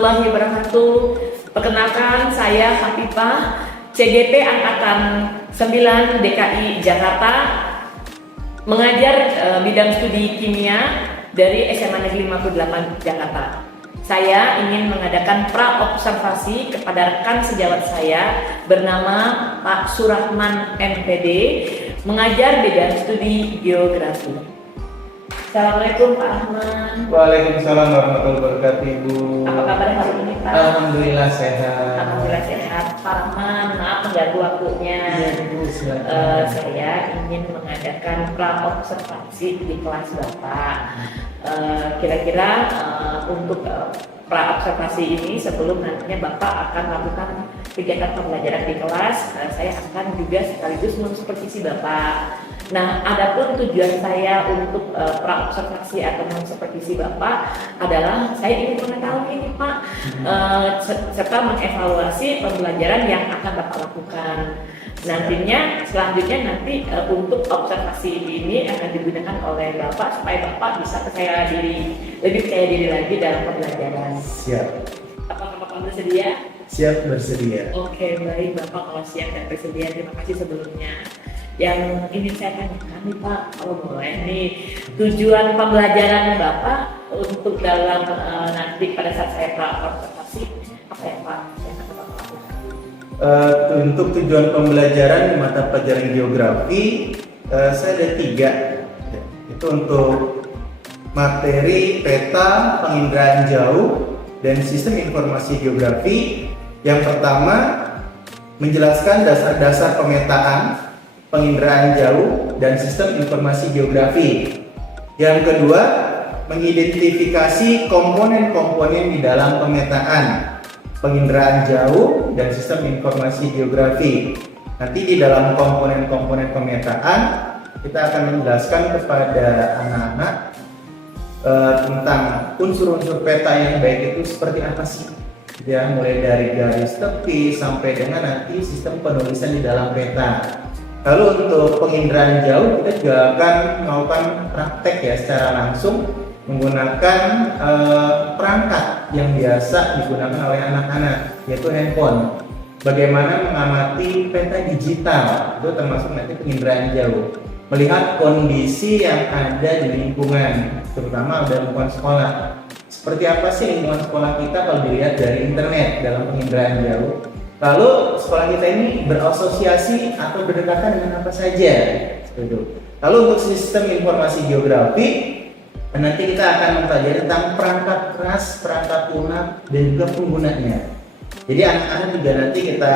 warahmatullahi wabarakatuh. Perkenalkan, saya Hafifah, CGP Angkatan 9 DKI Jakarta, mengajar bidang studi kimia dari SMA Negeri 58 Jakarta. Saya ingin mengadakan pra-observasi kepada rekan sejawat saya bernama Pak Surahman MPD, mengajar bidang studi geografi. Assalamualaikum Pak Rahman. Waalaikumsalam warahmatullahi wabarakatuh, Ibu. Apa kabar hari ini Pak? Alhamdulillah sehat. Alhamdulillah sehat. Pak Rahman, maaf mengganggu waktunya. Iya, Ibu, silakan. Saya ingin mengadakan pra-observasi di kelas Bapak. Kira-kira untuk pra-observasi ini sebelum nantinya Bapak akan melakukan kegiatan pembelajaran di kelas, saya akan juga sekaligus mensupervisi Bapak. Nah, adapun tujuan saya untuk pra-observasi atau mensupervisi Bapak adalah saya ingin mengetahui ini Pak, serta mengevaluasi pembelajaran yang akan Bapak lakukan. Nantinya, selanjutnya nanti untuk observasi ini akan digunakan oleh Bapak supaya Bapak bisa lebih percaya diri lagi dalam pembelajaran. Siap. Apakah Bapak bersedia? Siap bersedia. Oke, baik Bapak kalau siap dan bersedia, terima kasih sebelumnya. Yang ingin saya tanyakan nih Pak, kalau boleh nih, tujuan pembelajaran Bapak untuk dalam nanti pada saat saya pra-observasi apa ya Pak? Yang akan Bapak lakukan? Untuk tujuan pembelajaran di mata pelajaran geografi, saya ada 3. Itu untuk materi peta, penginderaan jauh, dan sistem informasi geografi. Yang pertama, menjelaskan dasar-dasar pemetaan, penginderaan jauh, dan sistem informasi geografi. Yang kedua, mengidentifikasi komponen-komponen di dalam pemetaan, penginderaan jauh, dan sistem informasi geografi. Nanti di dalam komponen-komponen pemetaan, kita akan menjelaskan kepada anak-anak tentang unsur-unsur peta yang baik itu seperti apa sih. Ya, mulai dari garis tepi sampai dengan nanti sistem penulisan di dalam peta. Lalu untuk penginderaan jauh kita juga akan melakukan praktek ya secara langsung menggunakan perangkat yang biasa digunakan oleh anak-anak, yaitu handphone. Bagaimana mengamati peta digital, itu termasuk nanti penginderaan jauh. Melihat kondisi yang ada di lingkungan, terutama dalam lingkungan sekolah. Seperti apa sih lingkungan sekolah kita kalau dilihat dari internet dalam penginderaan jauh. Lalu sekolah kita ini berasosiasi atau berdekatan dengan apa saja. Lalu untuk sistem informasi geografi, nanti kita akan mempelajari tentang perangkat keras, perangkat lunak, dan juga penggunanya. Jadi anak-anak juga nanti kita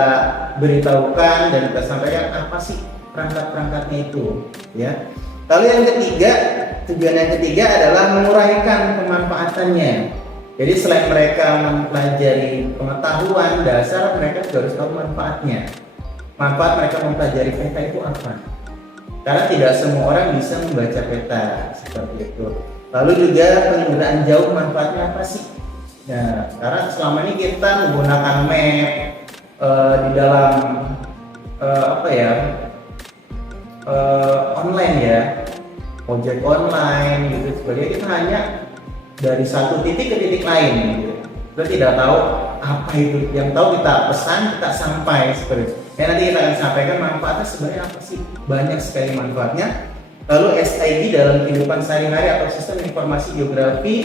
beritahukan dan kita sampaikan apa sih perangkat-perangkatnya itu, ya. Lalu yang ketiga, tujuan yang ketiga adalah menguraikan pemanfaatannya. Jadi selain mereka mempelajari pengetahuan dasar, mereka juga harus tahu manfaatnya. Manfaat mereka mempelajari peta itu apa? Karena tidak semua orang bisa membaca peta seperti itu. Lalu juga penginderaan jauh, manfaatnya apa sih? Nah, karena selama ini kita menggunakan map di dalam online ya, ojek online gitu sebagainya, kita hanya dari satu titik ke titik lain gitu. Kita tidak tahu apa itu, yang tahu kita pesan, kita sampai seperti itu. Nanti kita akan sampaikan manfaatnya sebenarnya apa sih, banyak sekali manfaatnya. Lalu SIG dalam kehidupan sehari-hari atau sistem informasi geografi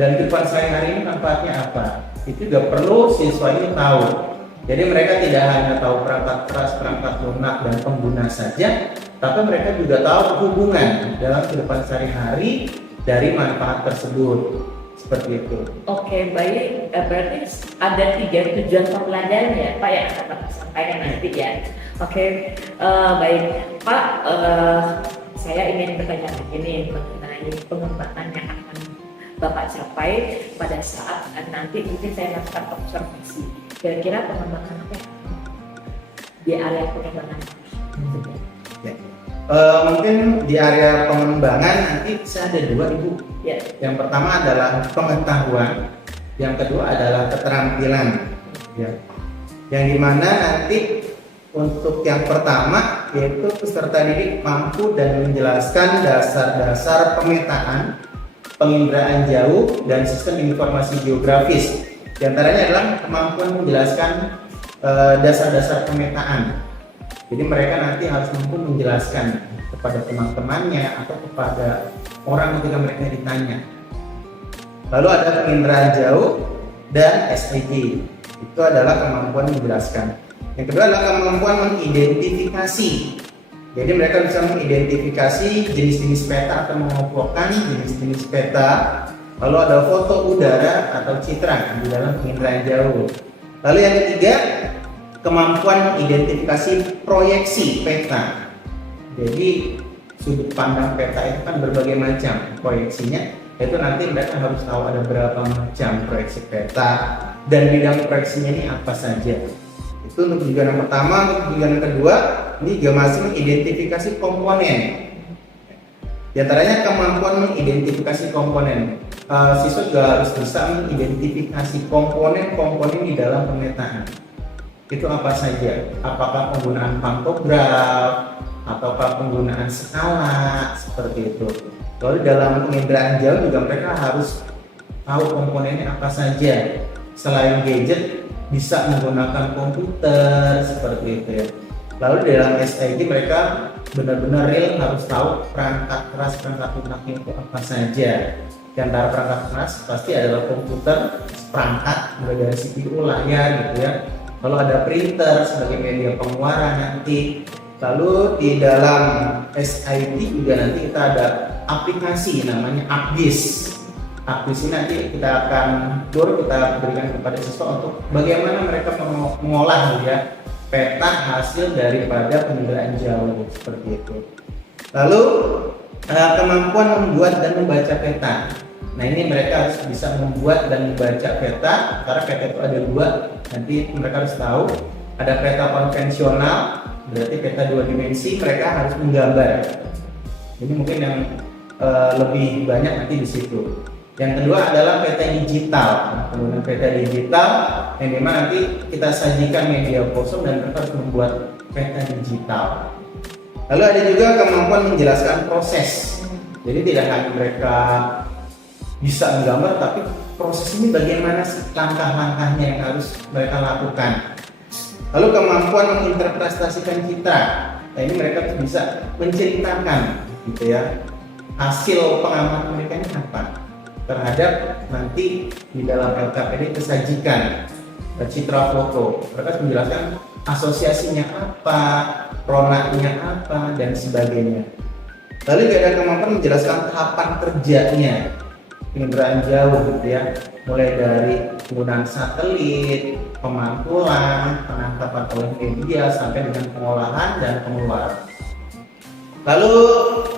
dan kehidupan sehari-hari ini manfaatnya apa, itu juga perlu siswa ini tahu. Jadi mereka tidak hanya tahu perangkat keras, perangkat lunak, dan pengguna saja, tapi mereka juga tahu hubungan dalam kehidupan sehari-hari dari manfaat tersebut. Seperti itu. Oke, baik. Berarti ada 3 tujuan pembelajaran ya Pak yang akan Bapak sampaikan nanti ya. Oke, baik Pak. Saya ingin bertanya begini mengenai pengembangan yang akan Bapak capai pada saat nanti mungkin saya lakukan observasi. Kira-kira pengembangan apa di area pengembangan? Ya. Mungkin di area pengembangan nanti saya ada 2 Ibu. Ya. Yang pertama adalah pengetahuan, yang kedua adalah keterampilan. Ya. Yang dimana nanti untuk yang pertama yaitu peserta didik mampu dan menjelaskan dasar-dasar pemetaan, penginderaan jauh, dan sistem informasi geografis. Di antaranya adalah kemampuan menjelaskan dasar-dasar pemetaan. Jadi mereka nanti harus mampu menjelaskan kepada teman-temannya atau kepada orang ketika mereka ditanya. Lalu ada penginderaan jauh dan SIG. Itu adalah kemampuan menjelaskan. Yang kedua adalah kemampuan mengidentifikasi. Jadi mereka bisa mengidentifikasi jenis-jenis peta atau mengelompokkan jenis-jenis peta. Lalu ada foto udara atau citra di dalam penginderaan jauh. Lalu yang ketiga, kemampuan mengidentifikasi proyeksi peta. Jadi sudut pandang peta itu kan berbagai macam proyeksinya. Itu nanti mereka harus tahu ada berapa macam proyeksi peta dan bidang proyeksinya ini apa saja. Itu untuk tujuan yang pertama. Untuk tujuan yang kedua, ini juga masih mengidentifikasi komponen. Di antaranya kemampuan mengidentifikasi komponen. Siswa juga harus bisa mengidentifikasi komponen-komponen di dalam pemetaan. Itu apa saja? Apakah penggunaan pantograf ataukah penggunaan skala seperti itu. Lalu dalam penginderaan jauh juga mereka harus tahu komponennya apa saja. Selain gadget bisa menggunakan komputer seperti itu ya. Lalu dalam SIG mereka benar-benar real harus tahu perangkat keras, perangkat lunak itu apa saja. Di antara perangkat keras pasti adalah komputer, perangkat mulai dari CPU, layar gitu ya. Lalu ada printer sebagai media pengeluaran nanti. Lalu di dalam SID juga nanti kita ada aplikasi namanya AppDisk. AppDisk ini nanti kita akan kita berikan kepada siswa untuk bagaimana mereka mengolah ya peta hasil daripada penginderaan jauh seperti itu. Lalu kemampuan membuat dan membaca peta. Nah ini mereka harus bisa membuat dan membaca peta karena peta itu ada dua. Nanti mereka harus tahu ada peta konvensional, berarti peta dua dimensi, mereka harus menggambar. Ini mungkin yang lebih banyak nanti di situ. Yang kedua adalah peta digital. Kemudian peta digital yang dimana nanti kita sajikan media kosong dan mereka harus membuat peta digital. Lalu ada juga kemampuan menjelaskan proses. Jadi tidak hanya mereka bisa menggambar, tapi proses ini bagaimana sih langkah-langkahnya yang harus mereka lakukan. Lalu kemampuan menginterpretasikan citra. Nah ini mereka bisa menceritakan gitu ya hasil pengamatan mereka ini apa terhadap nanti di dalam LKPD tersajikan citra foto. Mereka harus menjelaskan asosiasinya apa, ronaknya apa dan sebagainya. Lalu juga ada kemampuan menjelaskan tahapan kerjanya penginderaan jauh gitu ya, mulai dari penggunaan satelit, pemantulan, penangkapan oleh media sampai dengan pengolahan dan pengeluaran. Lalu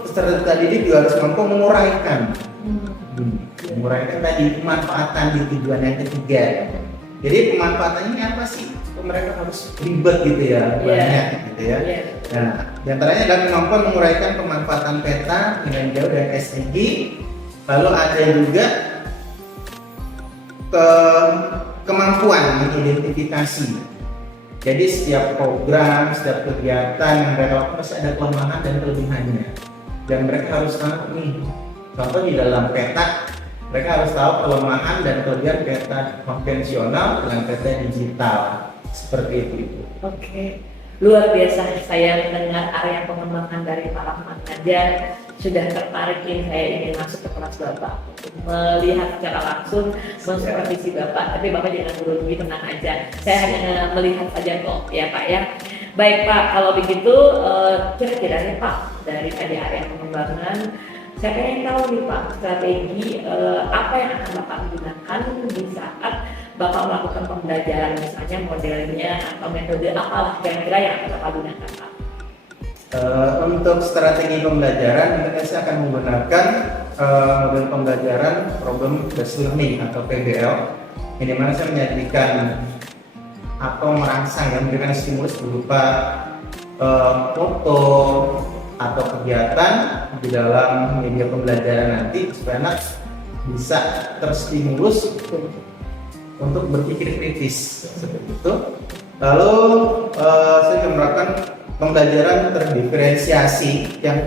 peserta didik juga harus mampu menguraikan tadi pemanfaatan di tujuan yang ketiga. Jadi pemanfaatannya ini apa sih? Mereka harus ribet gitu ya, banyak gitu ya. Nah, diantaranya adalah kemampuan menguraikan pemanfaatan peta dengan jauh dan SIG. Lalu ada juga kemampuan mengidentifikasi. Jadi setiap program, setiap kegiatan yang mereka lakukan pasti ada kelemahan dan kelebihannya. Dan mereka harus tahu nih, contoh di dalam peta, mereka harus tahu kelemahan dan kelebihan peta konvensional dengan peta digital. Seperti itu. Oke, luar biasa. Saya mendengar area pengembangan dari Pak Rahmat Ngajar. Sudah tertarik ini, saya ingin masuk ke kelas Bapak untuk melihat secara langsung mensupervisi Bapak. Tapi Bapak jangan grogi, tenang aja. Saya hanya melihat saja kok ya Pak ya. Baik Pak, kalau begitu kira-kira nih Pak dari tadi area pengembangan, saya pengen tahu nih Pak strategi apa yang akan Bapak gunakan di saat Bapak melakukan pembelajaran, misalnya modelnya atau metode apalah kira-kira yang akan Bapak gunakan Pak? Untuk strategi pembelajaran, saya akan menggunakan model pembelajaran problem based learning atau PBL, ini mana saya menyajikan atau merangsang yang memberikan stimulus berupa foto atau kegiatan di dalam media pembelajaran nanti supaya anak bisa terstimulus untuk berpikir kritis seperti itu. Lalu saya menerapkan pembelajaran terdiferensiasi yang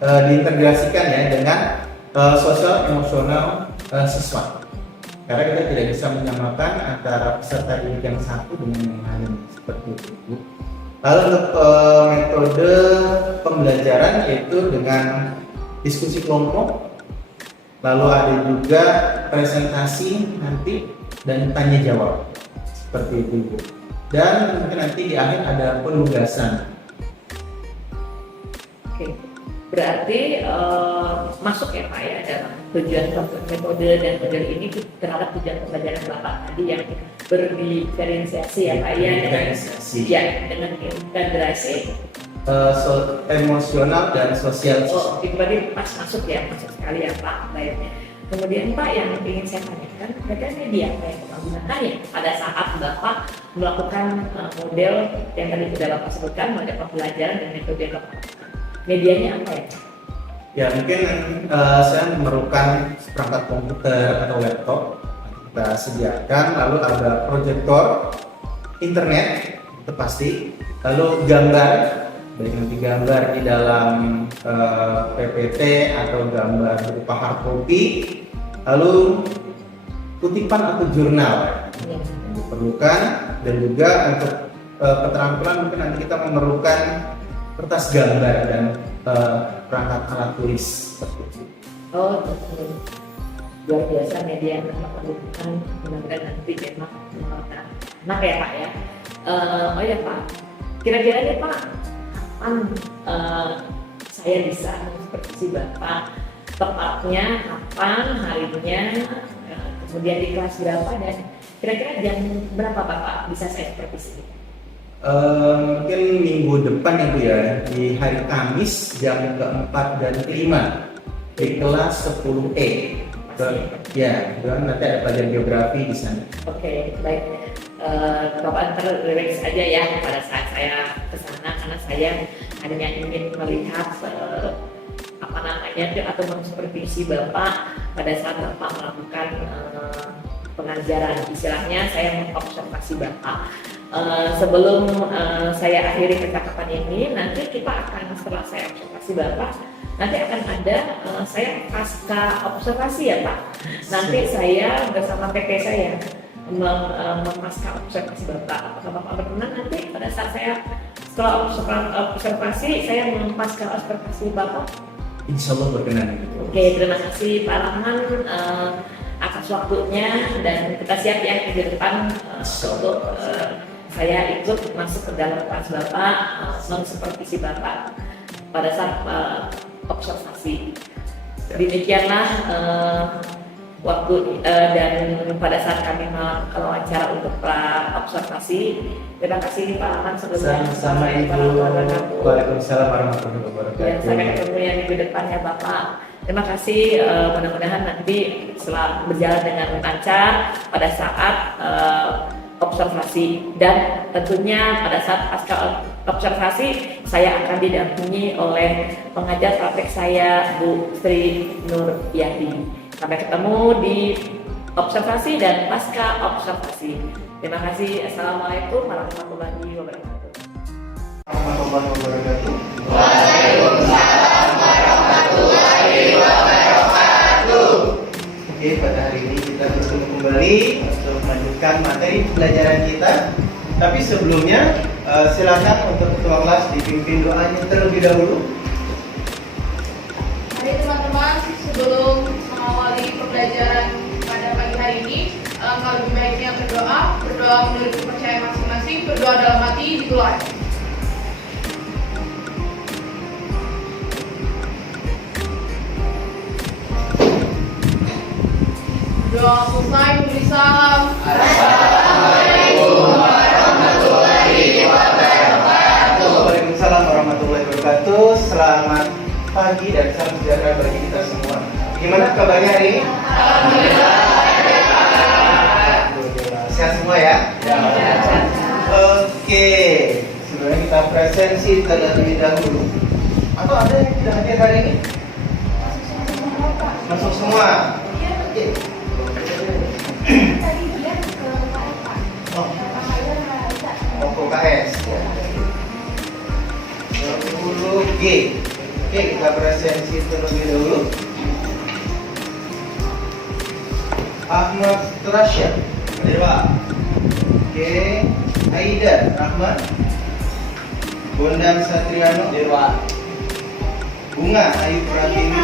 diintegrasikan ya dengan sosial emosional siswa. karena kita tidak bisa menyamakan antara peserta didik yang satu dengan yang lain seperti itu. Lalu untuk metode pembelajaran yaitu dengan diskusi kelompok, lalu ada juga presentasi nanti dan tanya jawab seperti itu Ibu. Dan mungkin nanti di akhir ada penugasan. Oke, berarti masuk ya Pak ya dalam tujuan metode dan model ini terhadap tujuan pembelajaran Bapak tadi yang berdiferensiasi ya Pak ya, dengan integrasi emosional dan sosial. Oh, itu berarti pas masuk ya, masuk sekali ya Pak baiknya. Kemudian Pak yang ingin saya tanyakan, kira-kira media apa yang Bapak gunakan ya pada saat Bapak melakukan model yang tadi sudah Bapak sebutkan, model pembelajaran dan metode yang Bapak lakukan. Medianya apa ya? Ya mungkin saya memerlukan perangkat komputer atau laptop kita sediakan, lalu ada proyektor, internet itu pasti, lalu gambar, baik nanti gambar di dalam PPT atau gambar berupa hard copy, lalu kutipan atau jurnal yang diperlukan, dan juga untuk keterampilan mungkin nanti kita memerlukan kertas gambar dan perangkat alat tulis seperti itu. Oh, betul. Luar biasa media yang Bapak gunakan, mudah-mudahan nanti memang enak ya Pak ya. Oh ya Pak, kira-kira nih Pak, kapan saya bisa supervisi Bapak? Tepatnya kapan, harinya, kemudian di kelas berapa, dan kira-kira jam berapa Bapak bisa saya supervisi? Mungkin minggu depan ya Bu ya, di hari Kamis jam ke-4 dan ke-5 di kelas 10E. Ya, nanti ada pelajaran geografi di sana. Oke, baik. Bapak relax aja ya pada saat saya ke sana, karena saya hanya ingin melihat apa namanya atau mensupervisi Bapak pada saat Bapak melakukan pengajaran. Istilahnya saya mengobservasi Bapak. Sebelum saya akhiri percakapan ini, nanti kita akan, setelah saya observasi Bapak, nanti akan ada saya pasca observasi ya Pak. Nanti saya bersama PT saya memaska observasi Bapak. Apakah Bapak berkenan nanti pada saat saya setelah observasi saya memaska observasi Bapak? Insya Allah berkenan. Oke, terima kasih Pak Rahman atas waktunya, dan kita siap ya di depan untuk saya ikut masuk ke dalam kelas Bapak, mensupervisi Bapak pada saat observasi. Demikianlah waktu dan pada saat kami melakukan wawancara untuk observasi. Terima kasih Pak Rahman sebelumnya. Sama Ibu. Waalaikumsalam warahmatullahi wabarakatuh. Dan sampai ketemu yang minggu depan ya Bapak. Terima kasih. Mudah-mudahan nanti setelah berjalan dengan lancar pada saat observasi, dan tentunya pada saat pasca observasi saya akan didampingi oleh pengajar praktek saya Bu Sri Nur Yati. Sampai ketemu di observasi dan pasca observasi. Terima kasih. Assalamualaikum warahmatullahi wabarakatuh. Warahmatullahi wabarakatuh. Waalaikumsalam warahmatullahi wabarakatuh. Oke, pada hari ini kita bertemu kembali untuk melanjutkan materi pembelajaran kita. Tapi sebelumnya silakan untuk ketua kelas dipimpin doanya terlebih dahulu. Mari teman-teman, sebelum mengawali pembelajaran pada pagi hari ini, kalau lebih baiknya berdoa menurut kepercayaan masing-masing, berdoa dalam hati dimulai. Doa selesai, memberi salam. Assalamualaikum warahmatullahi wabarakatuh. Waalaikumsalam warahmatullahi wabarakatuh. Selamat pagi dan salam sejahtera bagi kita semua. Gimana kabarnya hari ini? Alhamdulillah. Sehat semua ya? Oke. Sebelumnya kita presensi terlebih dahulu. Atau ada yang tidak hadir hari ini? Masuk semua. Oke. Tadi dia ke UKS Pak. Oh. KS 20G. Oke, kita presensi terlebih dahulu. Ahmad Rasya. Hadir Pak. Oke, Aida Rahman. Bondan Satriano. Hadir Pak. Bunga Ayu Pratiwi.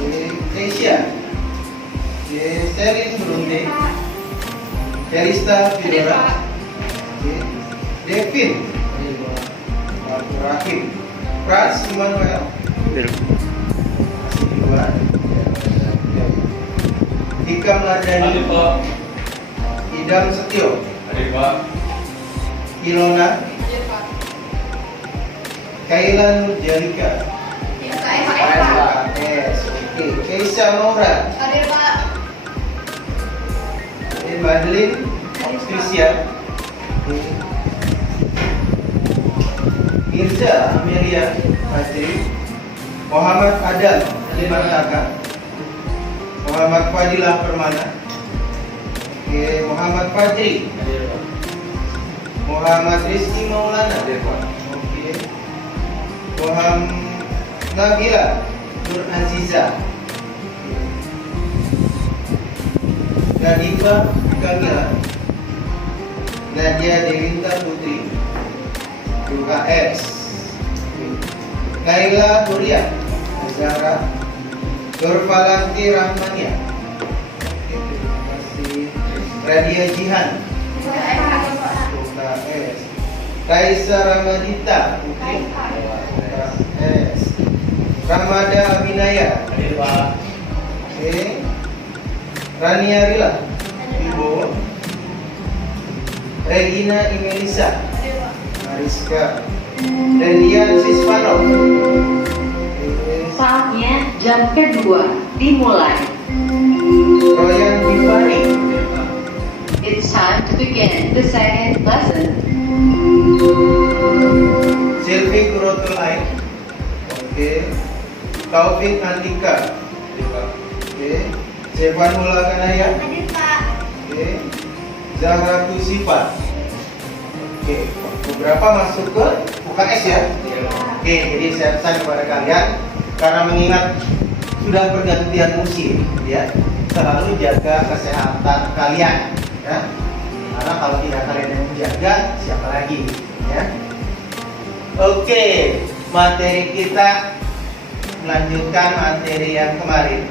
Oke, Keisha. Oke, Selin Surunde. Kelista Fidora. Oke, Devin. Abdul Rahim. Pras Immanuel. Masih dua. Hikam Lardani. Pak. Idam Setio. Hadir Pak. Ilona. Hadir Pak. Kaila Nurjalika. Pak. Oke, Keisha Maura. Hadir Pak. Madeline Christian. Mirza Amelia Fajri. Muhammad Adam Limanaka. Muhammad Fadilah Permana. Oke, Muhammad Fajri. Hadir Pak. Muhammad Rizky Maulana. Hadir Pak. Oke. Muhammad Nabila Nur Aziza. Nadifa Kamila. Nadia Delinta Putri. Juga X. Naila Huria. Zara. Nurfalanti Rahmania. Oke, terima kasih. Radia Jihan. UKS. Kaisa Ramadita Putri. UKS. Ramada Abinaya. Hadir Pak. Oke. Rania Rila Ibu. Regina Imelisa. Hadir Pak. Mariska. Rendian Siswanov. Saatnya jam kedua dimulai. Royan Bifari. Hadir Pak. It's time to begin the second lesson. Silvi Kurotul Ain. Oke. Taufik Andika. Hadir Pak. Oke. Sevan Mula Kanaya. Hadir Pak. Oke. Zahra Kusifat. Oke. Beberapa masuk ke UKS ya. Hadir Pak. Oke, jadi saya pesan kepada kalian karena mengingat sudah pergantian musim, ya, selalu jaga kesehatan kalian, ya. Karena kalau tidak kalian yang menjaga, siapa lagi, ya? Oke, materi kita melanjutkan materi yang kemarin.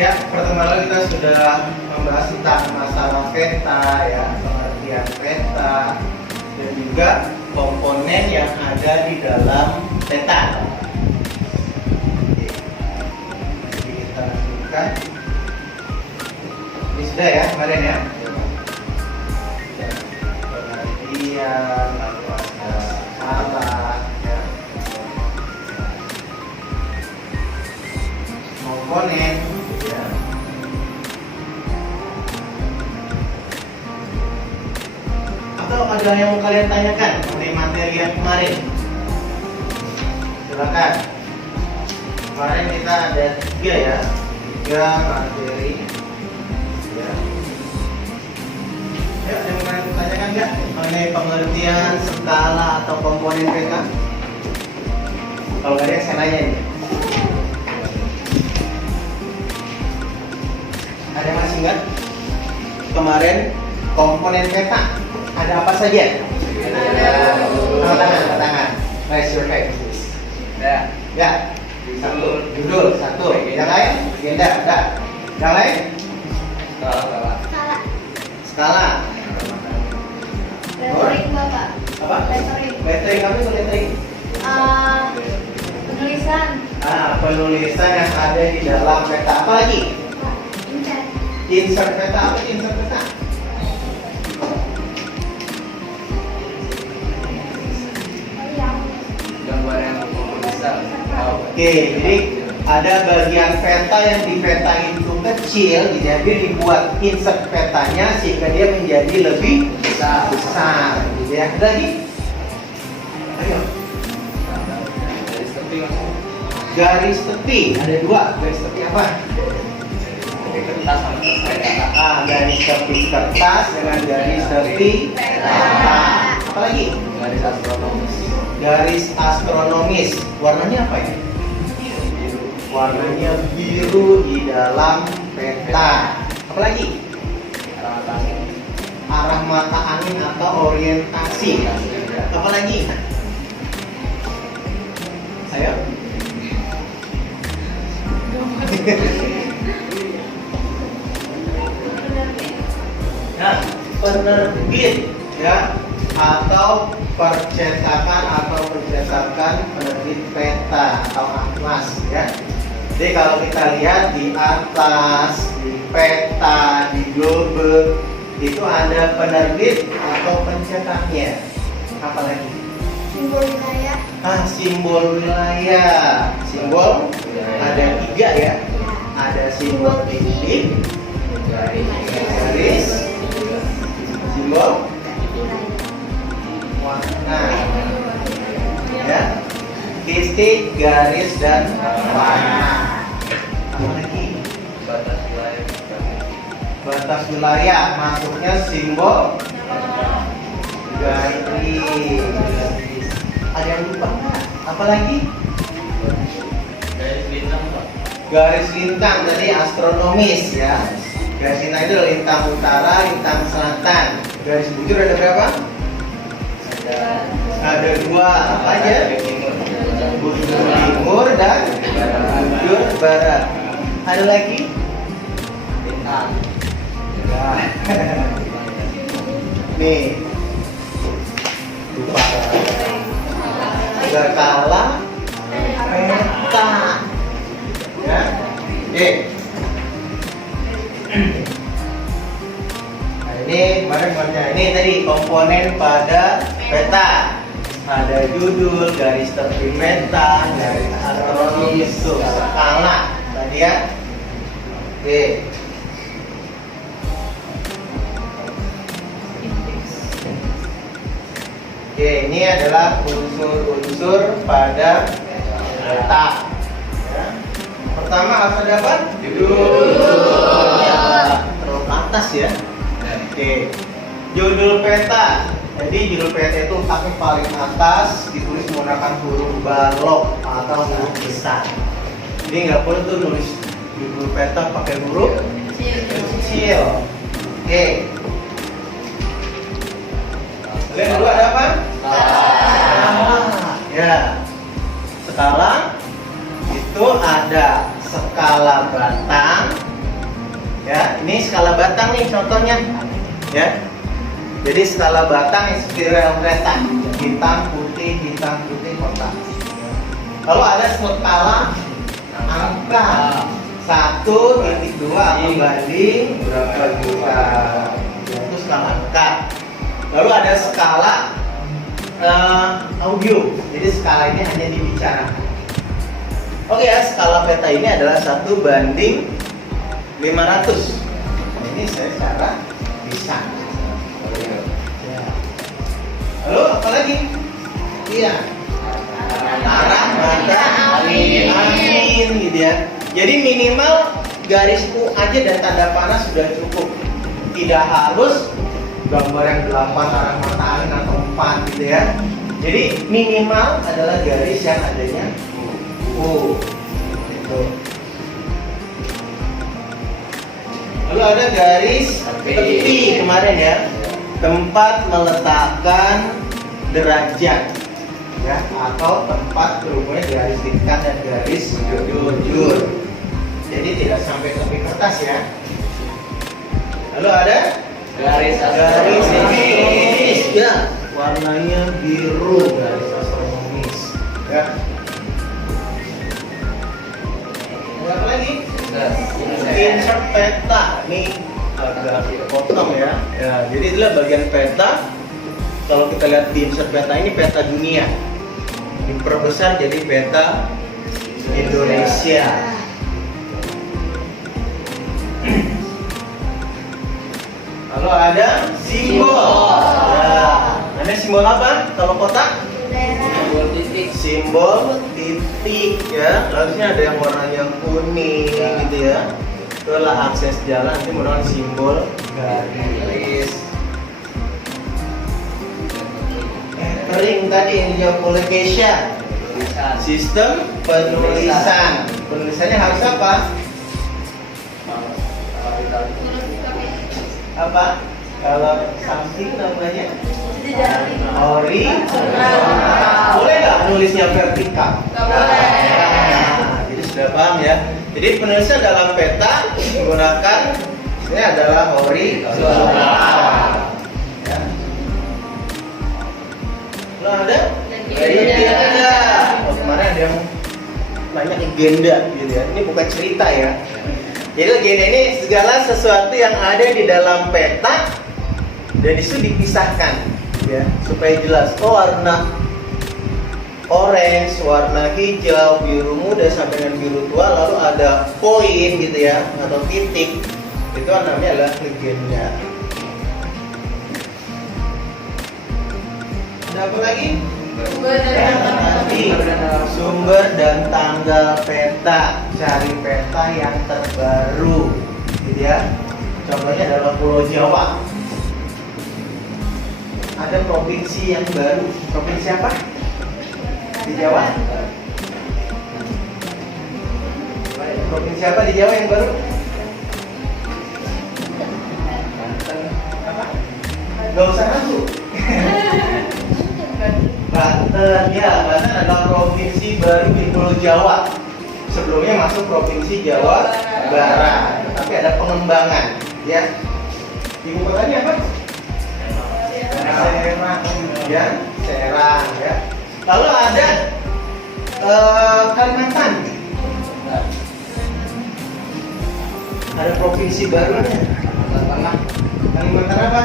Ya, pertemuan lalu kita sudah membahas tentang masalah peta, ya, pengertian peta, dan juga komponen yang ada di dalam peta. Oke. Jadi kita lanjutkan. Ini sudah ya kemarin ya. Pengertian, lalu ada skala, ya. Komponen. Ya. Atau ada yang mau kalian tanyakan mengenai materi yang kemarin? Silakan. Kemarin kita ada 3 ya, 3 materi. Ya. Ya, ada yang mau kalian tanyakan nggak mengenai pengertian skala atau komponen peta? Kalau nggak ada, saya nanya nih. Ada yang masih ingat kemarin komponen peta ada apa saja? Angkat tangan. Raise your hand. Ya. Ya. Satu. Judul satu. Yang lain? Agenda. Enggak. Yang lain? Skala. Salah. Skala. Lettering Bapak. Apa? Lettering. Lettering apa itu lettering? Penulisan. Penulisan yang ada di dalam peta. Apa lagi? Insert peta apa? Insert peta. Gambar yang besar. Oke, jadi ada bagian peta yang di peta itu kecil, jadi dibuat insert petanya sehingga dia menjadi lebih besar, gitu ya. Ada lagi? Ayo. Dari tepi mas. Garis tepi ada dua. Garis tepi apa? Tepi kertas sama kertas peta. Garis tepi kertas dengan garis tepi peta. Apa lagi? Garis astronomis. Garis astronomis. Warnanya apa ya? Warnanya biru di dalam peta. Apa lagi? Arah mata angin atau orientasi. Apa lagi? Ayo. Nah, penerbit ya atau percetakan penerbit peta atau atlas ya. Jadi kalau kita lihat di atlas, di peta, di globe itu ada penerbit atau pencetaknya. Apa lagi? Simbol wilayah. Simbol wilayah. Simbol ada 3 ya. Ada simbol titik, garis, simbol warna. Ya. Titik, garis, dan warna. Apa lagi? Batas wilayah. Batas wilayah masuknya simbol garis. Ada yang lupa nggak? Apa lagi? Garis bintang pak. Garis lintang tadi astronomis ya. Garis lintang itu lintang utara, lintang selatan. Garis bujur ada berapa? Ada 2. Apa aja? Bujur timur dan bujur barat. Ada lagi? Bintang. Nih. Lupa. Skala peta. Ya. Oke. Nah, ini ini tadi komponen pada peta. Ada judul, garis tepi peta, garis astronomis, skala tadi ya. Oke. Oke, ini adalah unsur-unsur pada peta. Ya. Pertama harus ada apa? Judul. Terus atas ya. Oke. Judul peta. Jadi judul peta itu pakai paling atas, ditulis menggunakan huruf balok atau huruf besar. Jadi nggak perlu tuh nulis judul peta pakai huruf kecil. Oke. Yang kedua ada apa? Skala. Ya. Skala itu ada skala batang. Ya, ini skala batang nih contohnya. Ya. Jadi skala batang yang seperti rel kereta, hitam putih kotak. Lalu ada skala angka 1.2 membanding berapa juta. Itu skala angka. Lalu ada skala audio. Jadi skala ini hanya dibicarakan. Oke ya, skala peta ini adalah 1:500. Ini saya cara bisa. Lalu apa lagi? Iya. Arah mata angin gitu ya. Jadi minimal garis U aja dan tanda panah sudah cukup. Tidak harus gambar yang 8 arah mata angin atau 4 gitu ya. Jadi minimal adalah garis yang adanya U. Gitu. Lalu ada garis tepi kemarin ya. Tempat meletakkan derajat ya, atau tempat berhubungnya garis lingkar dan garis bujur. Jadi tidak sampai tepi kertas ya. Lalu ada garis astronomis ya, warnanya biru, garis astronomis ya. Ada apa lagi? insert peta. Ini agak potong ya. Ya, jadi itulah bagian peta. Kalau kita lihat di insert peta ini peta dunia. Diperbesar jadi peta Indonesia. Lalu ada simbol. Nah, ada simbol apa? Kalau kotak? Simbol titik. Simbol titik ya. Harusnya ada yang warnanya kuning gitu ya. Itulah akses jalan, nanti menggunakan simbol garis. Entering tadi yang dijawab oleh Keisha. Tulisan. Sistem penulisan. Penulisannya harus apa? Apa? Kalau something namanya horizontal. Boleh nggak nulisnya vertikal? Nggak boleh. Nah, jadi sudah paham ya. Jadi penulisan dalam peta menggunakan ini adalah horizontal. Ya. Lalu ada legenda. Oh, kemarin ada yang banyak legenda gitu ya. Ini bukan cerita ya. Jadi legenda ini segala sesuatu yang ada di dalam peta dan itu dipisahkan ya supaya jelas. Oh, warna orange, warna hijau, biru muda sampai dengan biru tua, lalu ada poin gitu ya atau titik. Itu namanya adalah legenda. Ada apa lagi? Sumber dan tanggal peta. Cari peta yang terbaru gitu ya. Contohnya adalah Pulau Jawa. Ada provinsi yang baru. Provinsi apa? Di Jawa? Provinsi apa di Jawa yang baru? Apa? Gak usah masuk. Banten, ya Banten adalah provinsi baru di Pulau Jawa. Sebelumnya masuk provinsi Jawa Barat, tapi ada pengembangan, ya. Ibu kotanya apa? Serang, ya, Serang, ya. Lalu ada Kalimantan. Ada provinsi barunya. Tengah. Kalimantan apa?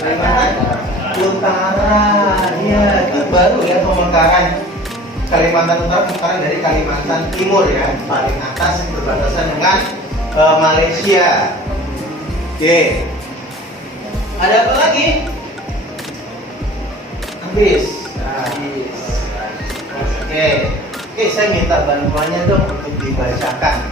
Kalimantan Utara, ya itu baru ya pemekaran. Kalimantan Utara pemekaran dari Kalimantan Timur ya, paling atas berbatasan dengan Malaysia. Oke, ada apa lagi? Habis. Oke, saya minta bantuannya dong untuk dibacakan.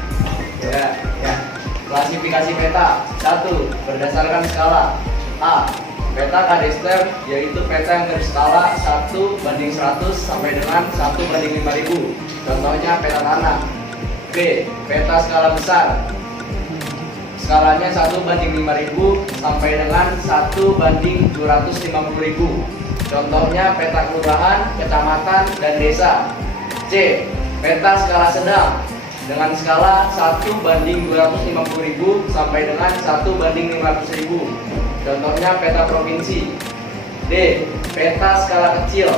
Ya. Ya. Klasifikasi peta. 1. Berdasarkan skala. A. Peta kadastrer yaitu peta yang berskala 1:100 sampai dengan 1:5000. Contohnya peta tanah. B. Peta skala besar. Skalanya 1:5000 sampai dengan 1:250.000. Contohnya peta kelurahan, kecamatan, dan desa. C. Peta skala sedang dengan skala 1:250.000 sampai dengan 1:500.000. Contohnya peta provinsi. D. Peta skala kecil.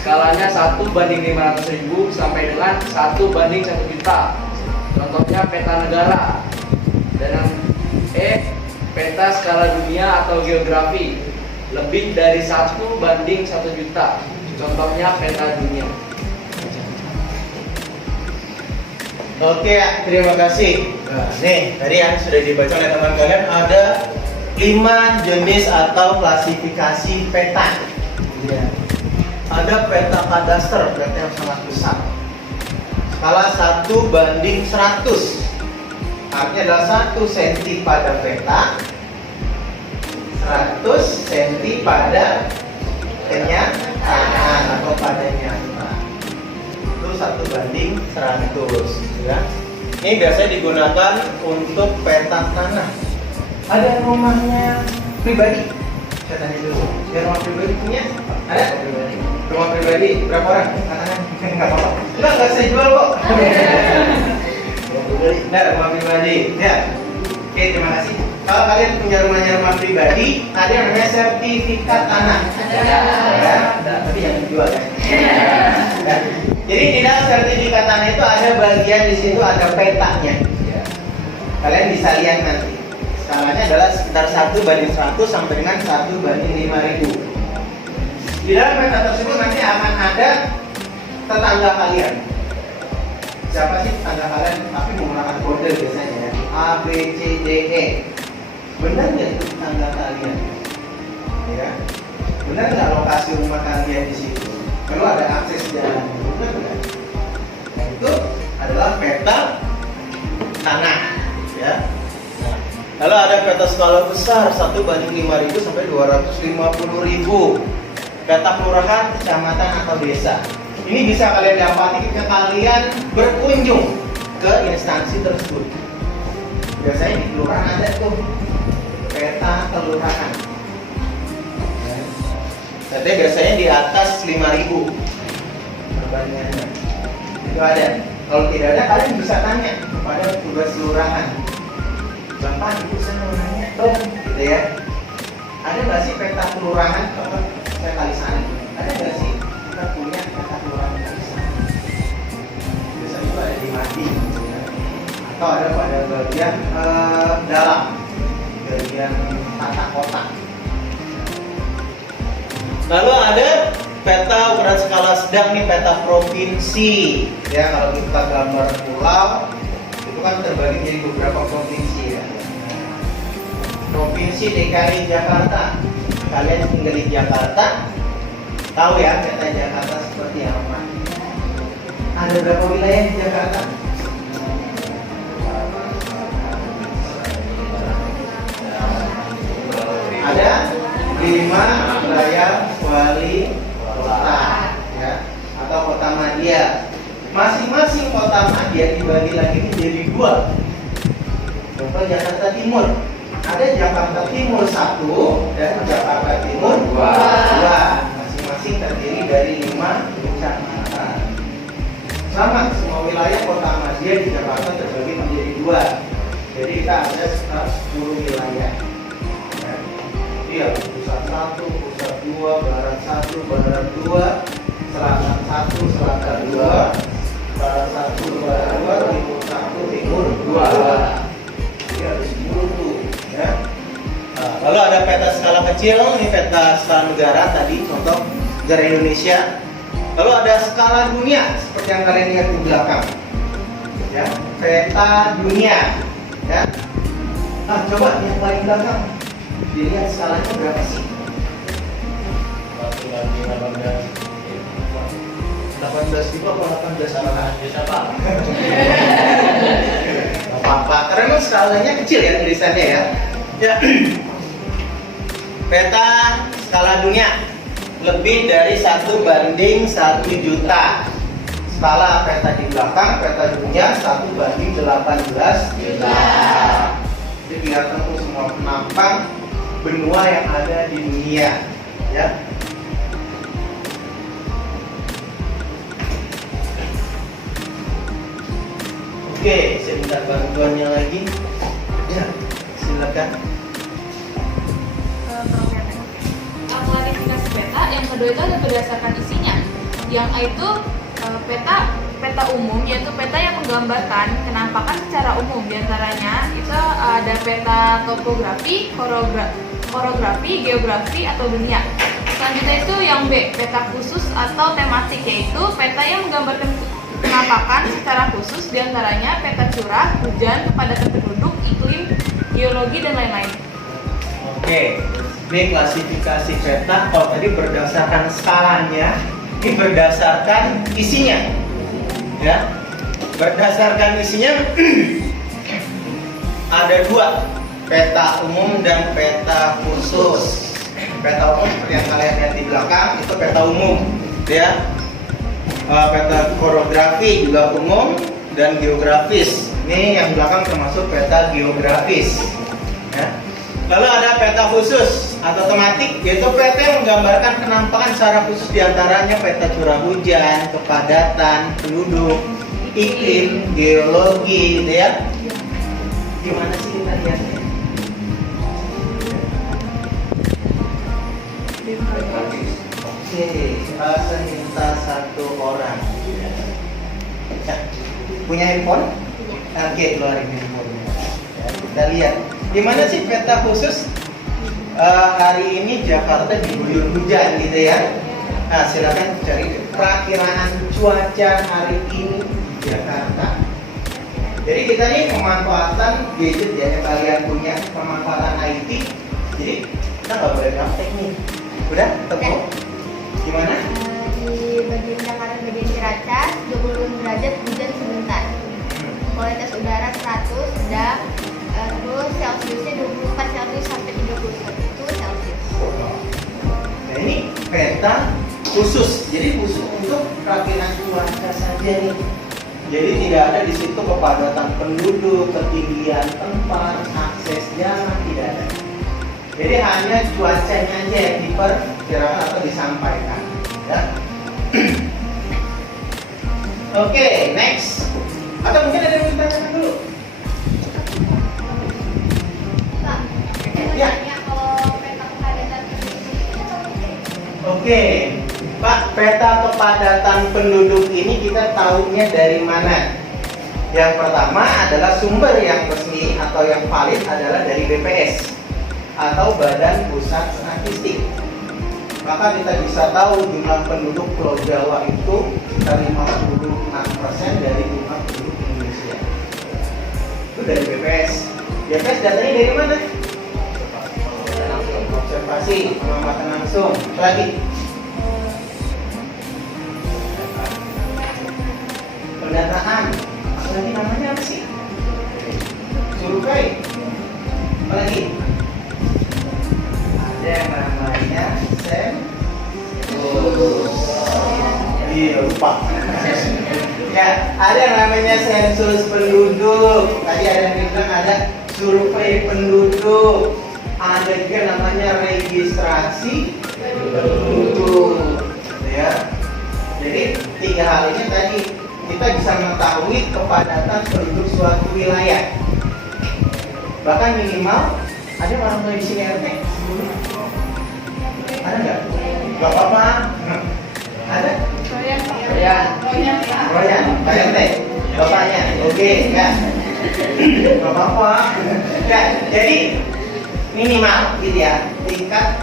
Skalanya 1:500.000 sampai dengan 1:1 juta. Contohnya peta negara. Dan yang E. Peta skala dunia atau geografi. Lebih dari 1:1 juta. Contohnya peta dunia. Oke, terima kasih. Nah, nih, tadi yang sudah dibaca oleh teman kalian ada 5 jenis atau klasifikasi peta. Ya. Ada peta kadaster, peta yang sangat besar. Skala 1:100. Artinya adalah 1 cm pada peta, 100 cm pada kenyataan atau pada nyata. Itu 1:100 ya. Ini biasanya digunakan untuk peta tanah. Ada yang rumahnya pribadi? Saya tanya dulu. Yang rumah pribadi punya? Ada? Rumah pribadi berapa orang? Katakan nggak apa-apa. Nggak saya jual kok. Nah, rumah pribadi. Ya. Oke, terima kasih. Kalau kalian punya rumah pribadi, ada yang namanya sertifikat tanah. Ada. Tapi yang dijual ya. Nah, jadi di dalam sertifikat tanah itu ada bagian di situ ada petanya. Kalian bisa lihat nanti. Skalanya adalah sekitar 1:100 sampai dengan 1:5000. Di dalam peta tersebut nanti akan ada tetangga kalian. Siapa sih tetangga kalian? Tapi menggunakan kode biasanya ya. A, B, C, D, E. Benar nggak itu tetangga kalian? Ya. Benar nggak lokasi rumah kalian di situ? Kalau ada akses jalan, benar nggak? Nah, itu adalah peta tanah, ya. Nah, lalu ada peta skala besar 1:5000 sampai 250.000. Peta kelurahan, kecamatan atau desa. Ini bisa kalian dapati ketika kalian berkunjung ke instansi tersebut. Biasanya di kelurahan ada tuh peta kelurahan. Tapi biasanya di atas 5.000 perbandingannya. Itu ada. Kalau tidak ada, kalian bisa tanya kepada petugas kelurahan. Bapak, Ibu, saya mau nanya dong, gitu ya. Ada nggak sih peta kelurahan? Bapak, saya Kalisari. Ada nggak sih kita punya peta kelurahan Kalisari? Biasanya itu ada di Madi, gitu ya. Atau ada pada bagian dalam, bagian tata kota. Lalu ada peta ukuran skala sedang nih, peta provinsi. Ya, kalau kita gambar pulau itu kan terbagi menjadi beberapa provinsi ya. Provinsi DKI Jakarta. Kalian tinggal di Jakarta, tahu ya peta Jakarta seperti apa? Ada berapa wilayah di Jakarta? Ada 5 wilayah wali kota, ya, atau kota madya. Masing-masing kota madya dibagi lagi menjadi 2. Contoh Jakarta Timur, ada Jakarta Timur 1 dan Jakarta Timur 2. Masing-masing terdiri dari 5 kecamatan. Sama semua wilayah kota madya di Jakarta terbagi menjadi 2. Jadi kita ada sekitar 10 wilayah. Iya, pusat 1, pusat 2, barat 1, barat 2, selatan 1, selatan 2, barat 1, barat 2, timur 1, timur 2. Iya, ada 10 tuh, ya. Nah, lalu ada peta skala kecil, ini peta skala negara tadi, contoh negara Indonesia. Lalu ada skala dunia, seperti yang kalian lihat di belakang. Ya, peta dunia, ya. Nah, coba yang paling belakang. Dilihat skalanya berapa sih? 18.000 atau 18 juta? Apa-apa, karena memang skalanya kecil ya tulisannya ya. Ya. Peta skala dunia lebih dari 1:1 juta. Skala peta di belakang, peta dunia 1:18 juta. Jadi kelihatan tuh semua penampang benua yang ada di dunia, ya. Oke, saya minta bantuannya lagi. Ya, silakan. Klarifikasi peta yang kedua itu ada berdasarkan isinya. Yang A itu peta umum, yaitu peta yang menggambarkan kenampakan secara umum. Di antaranya itu ada peta topografi, orografi, geografi atau dunia. Selanjutnya itu yang B, peta khusus atau tematik, yaitu peta yang menggambarkan penampakan secara khusus. Di antaranya peta curah, hujan, kepadatan penduduk, iklim, geologi dan lain-lain. Oke, ini klasifikasi peta. Kalau tadi berdasarkan skalanya, ini berdasarkan isinya. Ya, berdasarkan isinya ada 2, peta umum dan peta khusus. Peta umum seperti yang kalian lihat di belakang itu peta umum, ya. Peta orografi juga umum dan geografis. Ini yang belakang termasuk peta geografis. Ya. Lalu ada peta khusus atau tematik, yaitu peta yang menggambarkan penampakan secara khusus, diantaranya peta curah hujan, kepadatan penduduk, iklim, geologi, gitu ya. Gimana sih kita lihatnya? Oke, saya minta 1 orang. Ya. Punya handphone? Oke, keluarin handphonenya. Ya. Ya, kita lihat. Di mana sih peta khusus? Hari ini Jakarta diguyur hujan gitu ya. Nah, silakan cari perakiraan cuaca hari ini di Jakarta. Jadi kita nih pemanfaatan gadget ya yang kalian punya, pemanfaatan IT. Jadi kita nggak boleh praktek nih. Udah ketemu? Gimana? Di bagian Jakarta bagian Ciracas 20 derajat hujan sebentar. Kualitas udara 100 sedang. Terus Celsiusnya 24 Celsius sampai 31 Celsius. Nah ini peta khusus, jadi khusus untuk perakiraan cuaca saja nih. Jadi tidak ada di situ kepadatan penduduk, ketinggian tempat, akses jalan, tidak ada. Jadi hanya cuacanya aja yang diperkirakan atau disampaikan. Ya. Oke, next. Atau mungkin ada yang ditanyakan dulu? Pak, Ya. tanya kalau peta kepadatan itu apa? Oke, Pak, peta kepadatan penduduk ini kita tahunya dari mana? Yang pertama adalah sumber yang resmi atau yang valid adalah dari BPS atau Badan Pusat Statistik. Maka kita bisa tahu jumlah penduduk Pulau Jawa itu sekitar 56% dari jumlah penduduk Indonesia. Itu dari BPS. BPS datanya dari mana? Observasi, pengamatan langsung. Lagi. Pendataan. Lagi namanya apa sih? Survei. Apa lagi? Ada yang namanya sensus. Iya, lupa. Ya, ada yang namanya sensus penduduk. Tadi ada yang bilang ada survei penduduk. Ada juga namanya registrasi penduduk. Ya. Jadi 3 hal ini tadi kita bisa mengetahui kepadatan penduduk suatu wilayah. Bahkan minimal ada orang tua di sini RT? Ada nggak? Gak apa-apa. Ada? Royan, Pak RT, bapaknya. Oke, ya. Gak apa-apa. Ya, jadi minimal gitu ya tingkat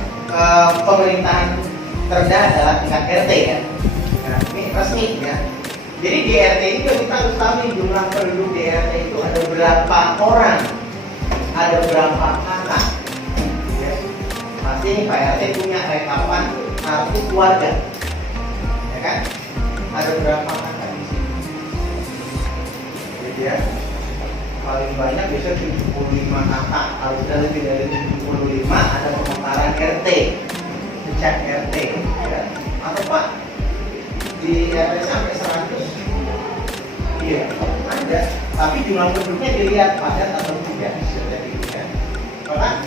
pemerintahan terendah adalah tingkat RT ya. Nah, ini resmi ya. Jadi di RT itu kita harus tahu nih jumlah penduduk di RT itu ada berapa orang, ada berapa kakak. Ya. Pasti nih Pak RT punya rekapan kartu keluarga, ya kan? Ada berapa kakak di sini? Jadi ya, paling banyak biasanya 75 kakak. Kalau sudah lebih dari 75 ada pemekaran RT, cek RT. Ya. Atau Pak di RT sampai 100? Iya, ada. Tapi jumlah penduduknya dilihat padat atau tidak bisa jadi ya. Karena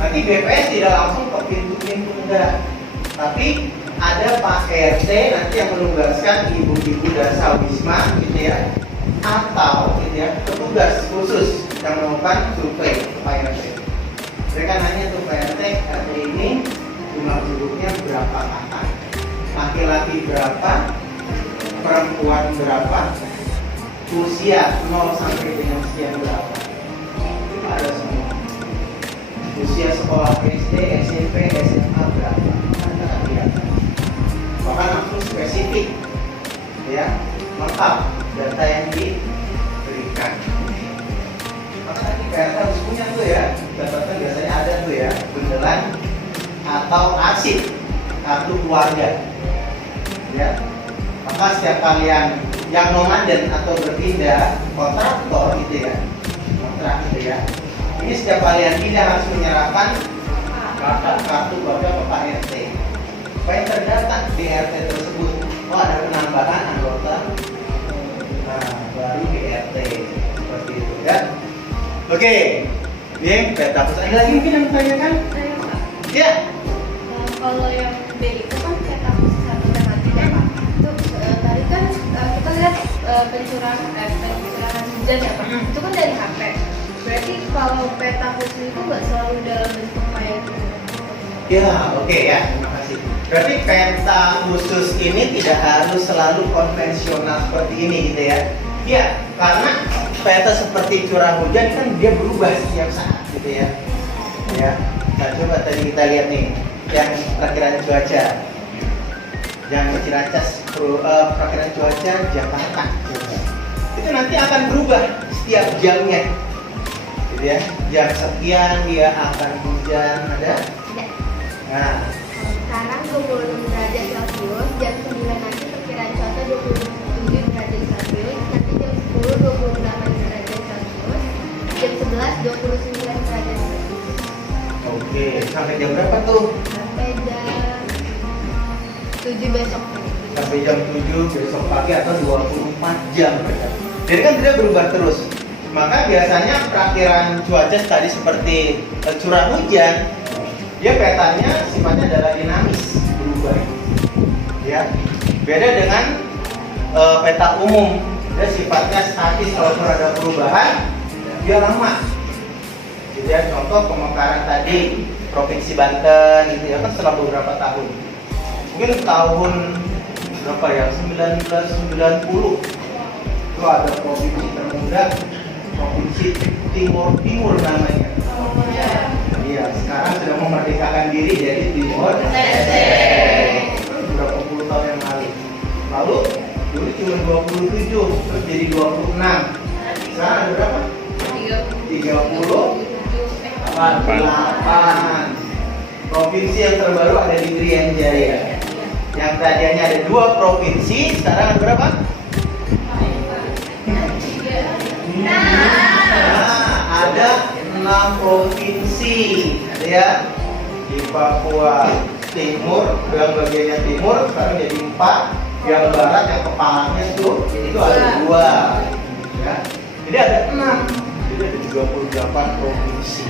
nanti BPS tidak langsung ke pintu-pintu enggak. Tapi ada Pak RT nanti yang menugaskan ibu-ibu dasawisma gitu ya. Atau gitu ya, petugas khusus yang melakukan survei ke Pak RT. Mereka nanya tuh Pak RT ini jumlah penduduknya berapa kakak? Laki-laki berapa? Perempuan berapa? Usia 0 sampai dengan usia berapa? Itu ada semua. Usia sekolah SD, SMP, SMA berapa? Ada lihat. Bahkan langsung spesifik, ya, lengkap data yang diberikan. Maka tadi PRT harus punya tuh ya, catatan biasanya ada tuh ya, bundelan atau arsip kartu keluarga. Ya, maka setiap kalian yang nomaden atau berpindah kontraktor gitu ya, kontrak gitu ya, ini setiap kalian pindah harus menyerahkan kartu keluarga ke Pak RT supaya terdata di RT tersebut. Oh, ada penambahan anggota baru di RT seperti itu ya. Oke, ini peta pusat. Ada lagi mungkin yang bertanyakan? Ya. Kalau yang B itu kan peta khusus atau tematik ya Pak. Itu tadi kan kita lihat pencurahan hujan ya Pak. Itu kan dari HP. Berarti kalau peta khusus itu nggak selalu dalam bentuk kayak itu. Ya, oke ya. Terima kasih. Berarti peta khusus ini tidak harus selalu konvensional seperti ini gitu ya. Ya, karena peta seperti curah hujan kan dia berubah setiap saat gitu ya. Ya. Nah, coba tadi kita lihat nih yang perakiraan cuaca. Yang Ciracas perakiraan cuaca Jakarta. Itu nanti akan berubah setiap jamnya. Gitu ya. Jam sekian dia akan hujan, ada? Tidak. Nah, Sekarang 26 derajat Celcius, jam 9 nanti perkiraan cuaca 27 derajat Celcius, nanti jam 10 28 derajat Celcius, jam 11 29 derajat Celcius. oke. Sampai jam berapa tuh? Sampai jam 7 besok. Sampai jam 7 besok pagi atau 24 jam. Jadi kan tidak berubah terus. Maka biasanya perakiraan cuaca tadi seperti curah hujan, dia petanya sifatnya adalah dinamis, berubah. Ya. Beda dengan peta umum, dia sifatnya statis. Kalau ada perubahan, dia lama. Jadi ya, contoh pemekaran tadi Provinsi Banten gitu ya kan setelah beberapa tahun. Mungkin tahun berapa ya? 1990 itu ada provinsi termuda, Provinsi Timur namanya. Iya, sekarang sudah memerdekakan diri jadi Timor Leste. Berapa puluh tahun yang lalu dulu cuma 27, terus jadi 26. Sekarang ada berapa? 38. Provinsi yang terbaru ada di Irian Jaya. Yang tadinya ada 2 provinsi, sekarang ada berapa? Ada 6 provinsi. Ada ya di Papua Timur, yang bagiannya timur sekarang jadi 4. Yang barat yang kepalanya itu ada 2. Ya. Jadi ada 6. Jadi ada 38 provinsi.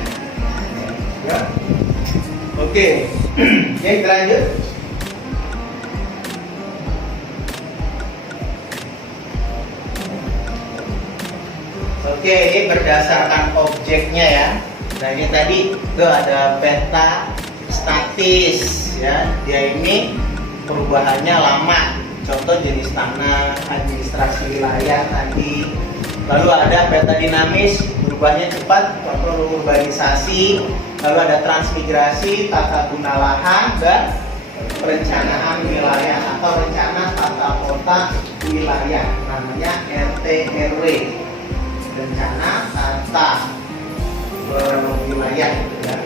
Ya. Oke. Ya, kita lanjut. Oke, ini berdasarkan objeknya ya. Nah, ini tadi itu ada peta statis ya. Dia ini perubahannya lama. Contoh jenis tanah, administrasi wilayah tadi. Lalu ada peta dinamis, berubahnya cepat, contoh urbanisasi. Lalu ada transmigrasi, tata guna lahan, dan perencanaan wilayah atau rencana tata kota wilayah, namanya RT RW. Rencana tata wilayah, ya.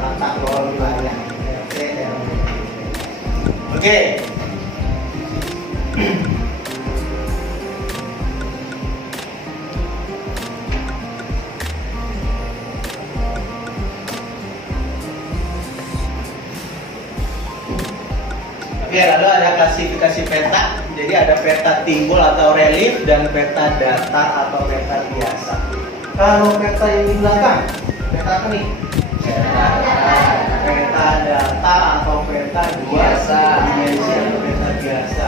Tata kelola wilayah, RT RW. Oke. Oke, lalu ada klasifikasi peta. Jadi ada peta timbul atau relief dan peta datar atau peta biasa. Kalau peta yang di belakang, peta apa nih? Peta datar atau peta biasa dimensi atau peta biasa.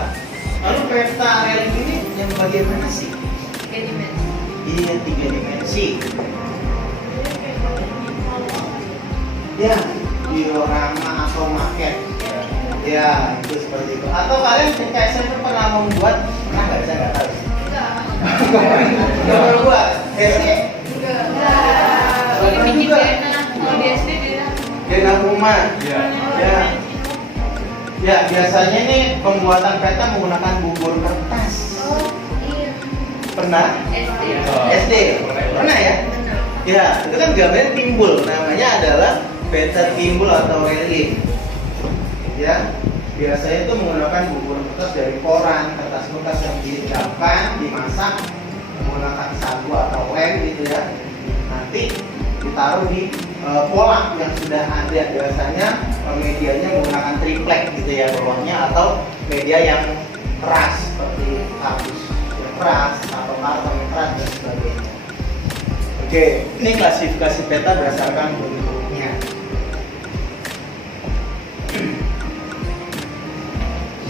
Lalu peta relief ini yang bagian mana sih? 3 dimensi. Iya, 3 dimensi. Ya, diorama atau maket. Ya, itu seperti itu. Atau kalian ketika SMP pernah membuat? Pernah nggak? Saya nggak tahu. Nggak pernah buat. SD? Ini bikin denah. Kalau di SD Denah rumah. Ya. Ya, biasanya nih pembuatan peta menggunakan bubur kertas. Oh, iya. Pernah? SD. SD? Pernah ya? Ya, itu kan gambarnya timbul. Namanya adalah peta timbul atau relief. Ya, biasanya itu menggunakan bubur kertas dari koran, kertas bekas yang diendapkan, dimasak menggunakan sagu atau lem gitu ya. Nanti ditaruh di pola yang sudah ada. Biasanya medianya menggunakan triplek gitu ya bawahnya, atau media yang keras seperti kardus yang keras atau karton yang keras dan sebagainya. Oke, ini klasifikasi peta berdasarkan bentuknya.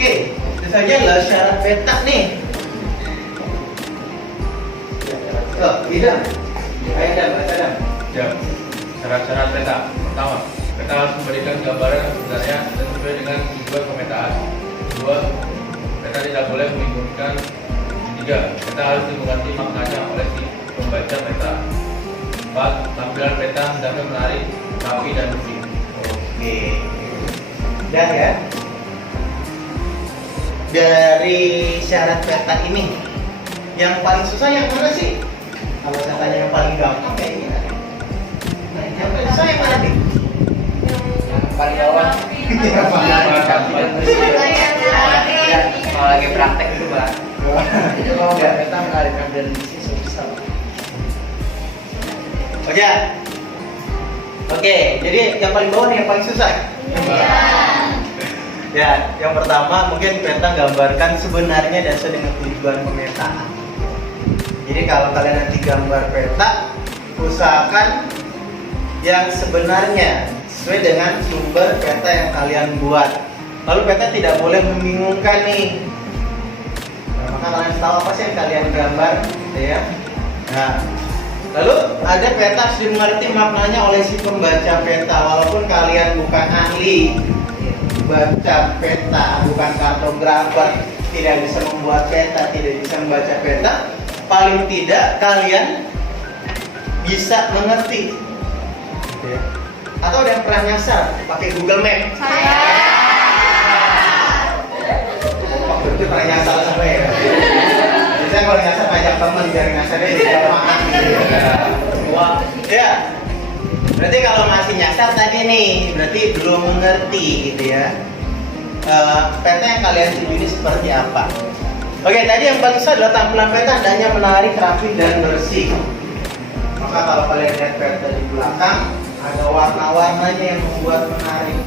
Oke, itu saja adalah syarat peta nih. Oh, Idam. Ayo Idam, baca Idam. Ya, syarat-syarat peta. Pertama, peta harus memberikan gambaran yang sebenarnya dan sesuai dengan tujuan pemetaan. Kedua, peta tidak boleh membingungkan. Ketiga, peta harus dimengerti maknanya oleh si membaca peta. 4. Tampilan peta hendaknya menarik, rapi dan bersih. Oke. Dan ya, dari syarat peta ini, yang paling susah yang mana sih? Kalau saya tanya yang paling gampang kayak gini. Nah, yang paling susah yang mana nih? Yang paling bawah. Yang paling Tampilan bersih. Ya, kalau lagi praktek itu Pak. Itu kalau nggak peta menarik dan bersih susah. Oke, jadi yang paling bawah nih yang paling susah. Ya, yang pertama mungkin peta gambarkan sebenarnya dasar dengan tujuan pemetaan. Jadi kalau kalian nanti gambar peta, usahakan yang sebenarnya sesuai dengan sumber peta yang kalian buat. Lalu peta tidak boleh membingungkan nih. Nah, maka kalian tahu apa sih yang kalian gambar, gitu ya. Nah, lalu ada peta harus dimengerti maknanya oleh si pembaca peta, walaupun kalian bukan ahli baca peta, bukan kartografer, tidak bisa membuat peta, tidak bisa membaca peta, paling tidak kalian bisa mengerti. Atau ada yang pernah nyasar pakai Google Map? Saya. Waktu itu pernah nyasar sama ya. Biasanya kalau nyasar ngajak teman biar nyasarnya tidak makan gitu ya. Berarti kalau masih nyasar tadi nih, berarti belum mengerti gitu ya. Peta yang kalian tuju ini seperti apa? Oke, tadi yang paling susah adalah tampilan peta hendaknya menarik, rapi dan bersih. Maka kalau kalian lihat peta di belakang, ada warna-warnanya yang membuat menarik.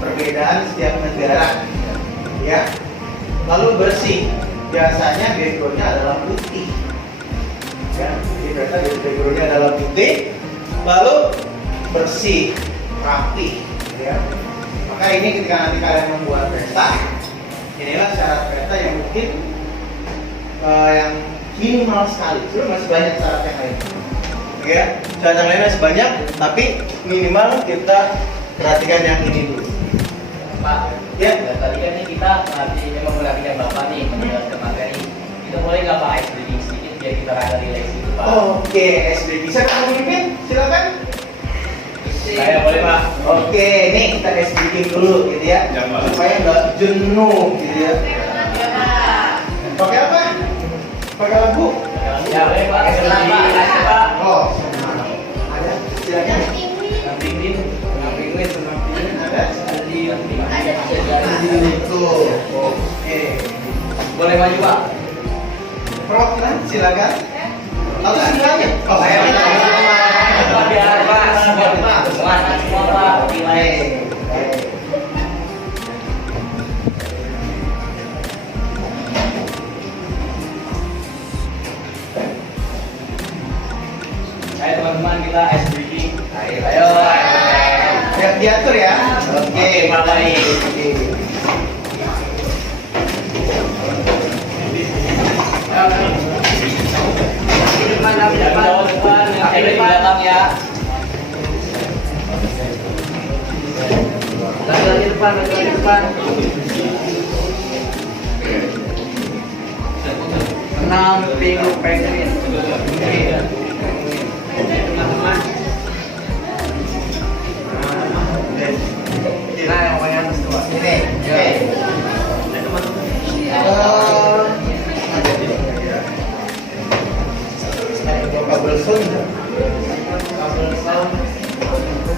Perbedaan setiap negara, ya. Lalu bersih, biasanya backgroundnya adalah putih. Ya, jadi peta backgroundnya adalah putih. Lalu bersih, rapi, ya. Maka ini ketika nanti kalian membuat peta, inilah syarat peta yang mungkin yang minimal sekali. Sebenarnya masih banyak syarat yang lain, ya. Syarat yang lain masih banyak, tapi minimal kita perhatikan yang ini dulu. Pak, Ya. tadi kan nih kita memang mengabdikan Bapak nih menjelaskan materi. Kita boleh nggak Pak explaining sedikit biar kita rada relax gitu Pak? Oke, SD bisa kamu memimpin? Silakan. Saya boleh Pak. Oke, nih kita speaking dulu gitu ya, Ya, Pak. supaya nggak jenuh gitu ya. Pakai apa? Pakai lagu? Ya boleh Pak, senang Pak, kasih Pak. Oh, ada. Silakan. Nampingin Ada. Itu. Oke. boleh maju Pak. Perwakilan silakan. Atau silakan. Oh, saya Biar Pak, semua Pak, nilai. Ayo teman-teman kita ice breaking. Ayo. Ya, diatur ya. Oke, Pak, baik. Oke. Depan, kaki di belakang ya. Lagi depan. Namping pengen. Teman-teman. Nah, yang banyak semua. Ini. Oke. Kabel sound. Kabel sound. Kabel sound.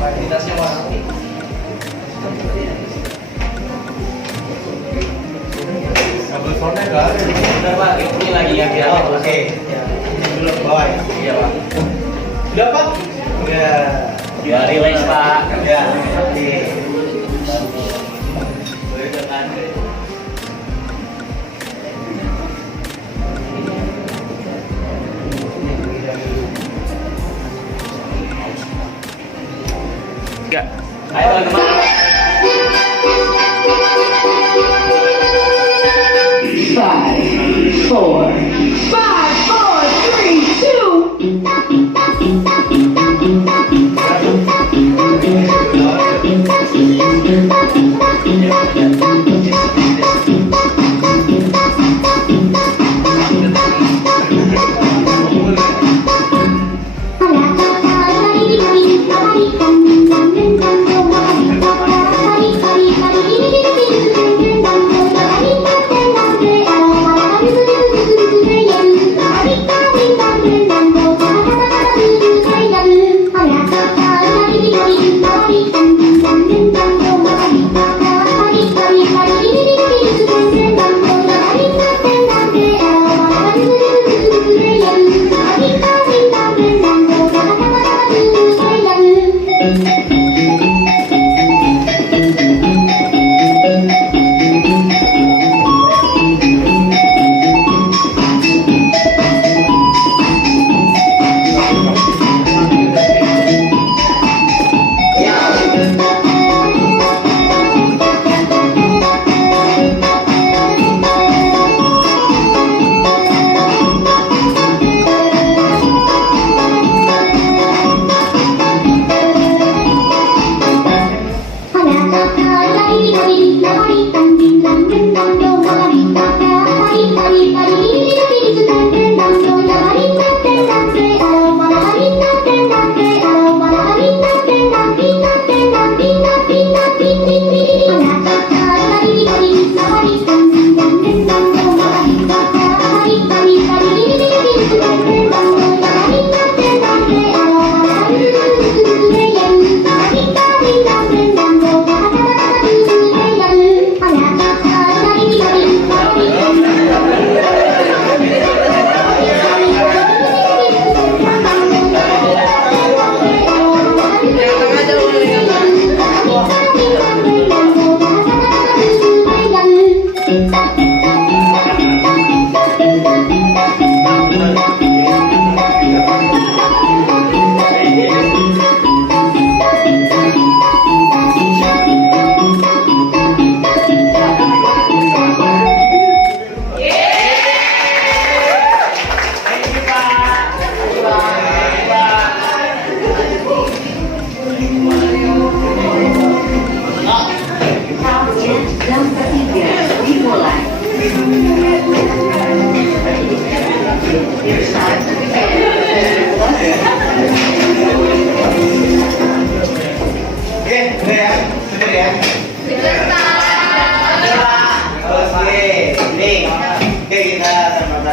Kualitasnya warna Kabel soundnya nggak ada. udah Pak, ini lagi yang dia. Oke. Ini dulu ke bawah. Iya Pak. Udah, Pak? Udah. Biar relax Pak. Ya. Oke. Boleh tekan. 5, 4,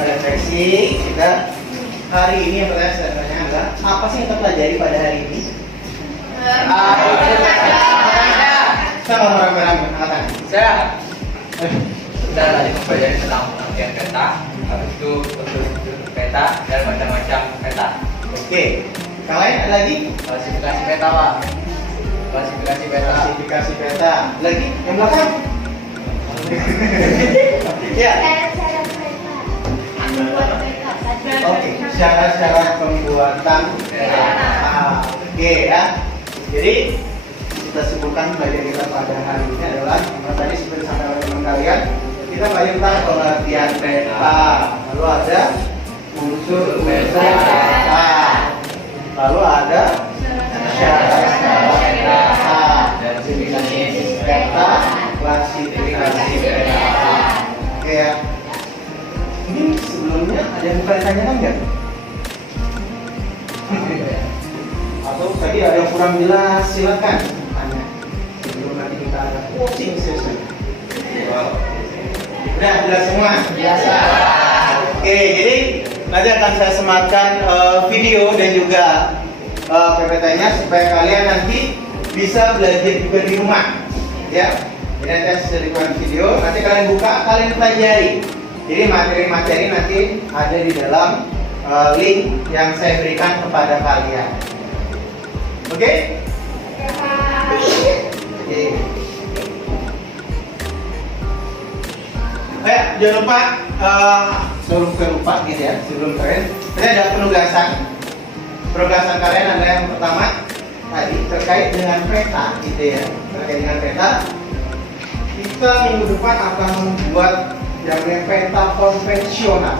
refleksi kita hari ini yang pertanyaan saya tanya adalah apa sih yang kita pelajari pada hari ini? Sama orang-orang angkatan. Saya sudah tadi mempelajari tentang pengertian peta, habis itu bentuk peta dan macam-macam peta. Oke, yang lain ada lagi? Klasifikasi peta, Pak. Klasifikasi peta. Klasifikasi peta. Lagi yang belakang? Ya. Oke, syarat-syarat pembuatan peta. Oke ya. Jadi kita sebutkan pelajaran kita pada hari ini adalah tadi seperti sampai oleh teman kalian, kita belajar tentang pengertian peta. Lalu ada unsur peta. Lalu ada syarat peta, definisi peta, klasifikasi peta. Oke ya. Ini sebelumnya ada yang mau ditanyakan nggak? Atau tadi ada yang kurang jelas, silakan tanya sebelum nanti kita ada coaching session. Udah jelas semua? Biasa. Oke, jadi nanti akan saya sematkan video dan juga PPT-nya supaya kalian nanti bisa belajar juga di rumah, ya. Jadi nanti saya sediakan video, nanti kalian buka, kalian pelajari. Jadi materi-materi nanti ada di dalam link yang saya berikan kepada kalian. Oke? Oke. Jangan lupa sebelum lupa gitu ya, sebelum kalian. Ini ada penugasan. Penugasan kalian adalah yang pertama tadi terkait dengan peta, gitu ya. Terkait dengan peta, kita minggu depan akan membuat Jamnya peta konvensional.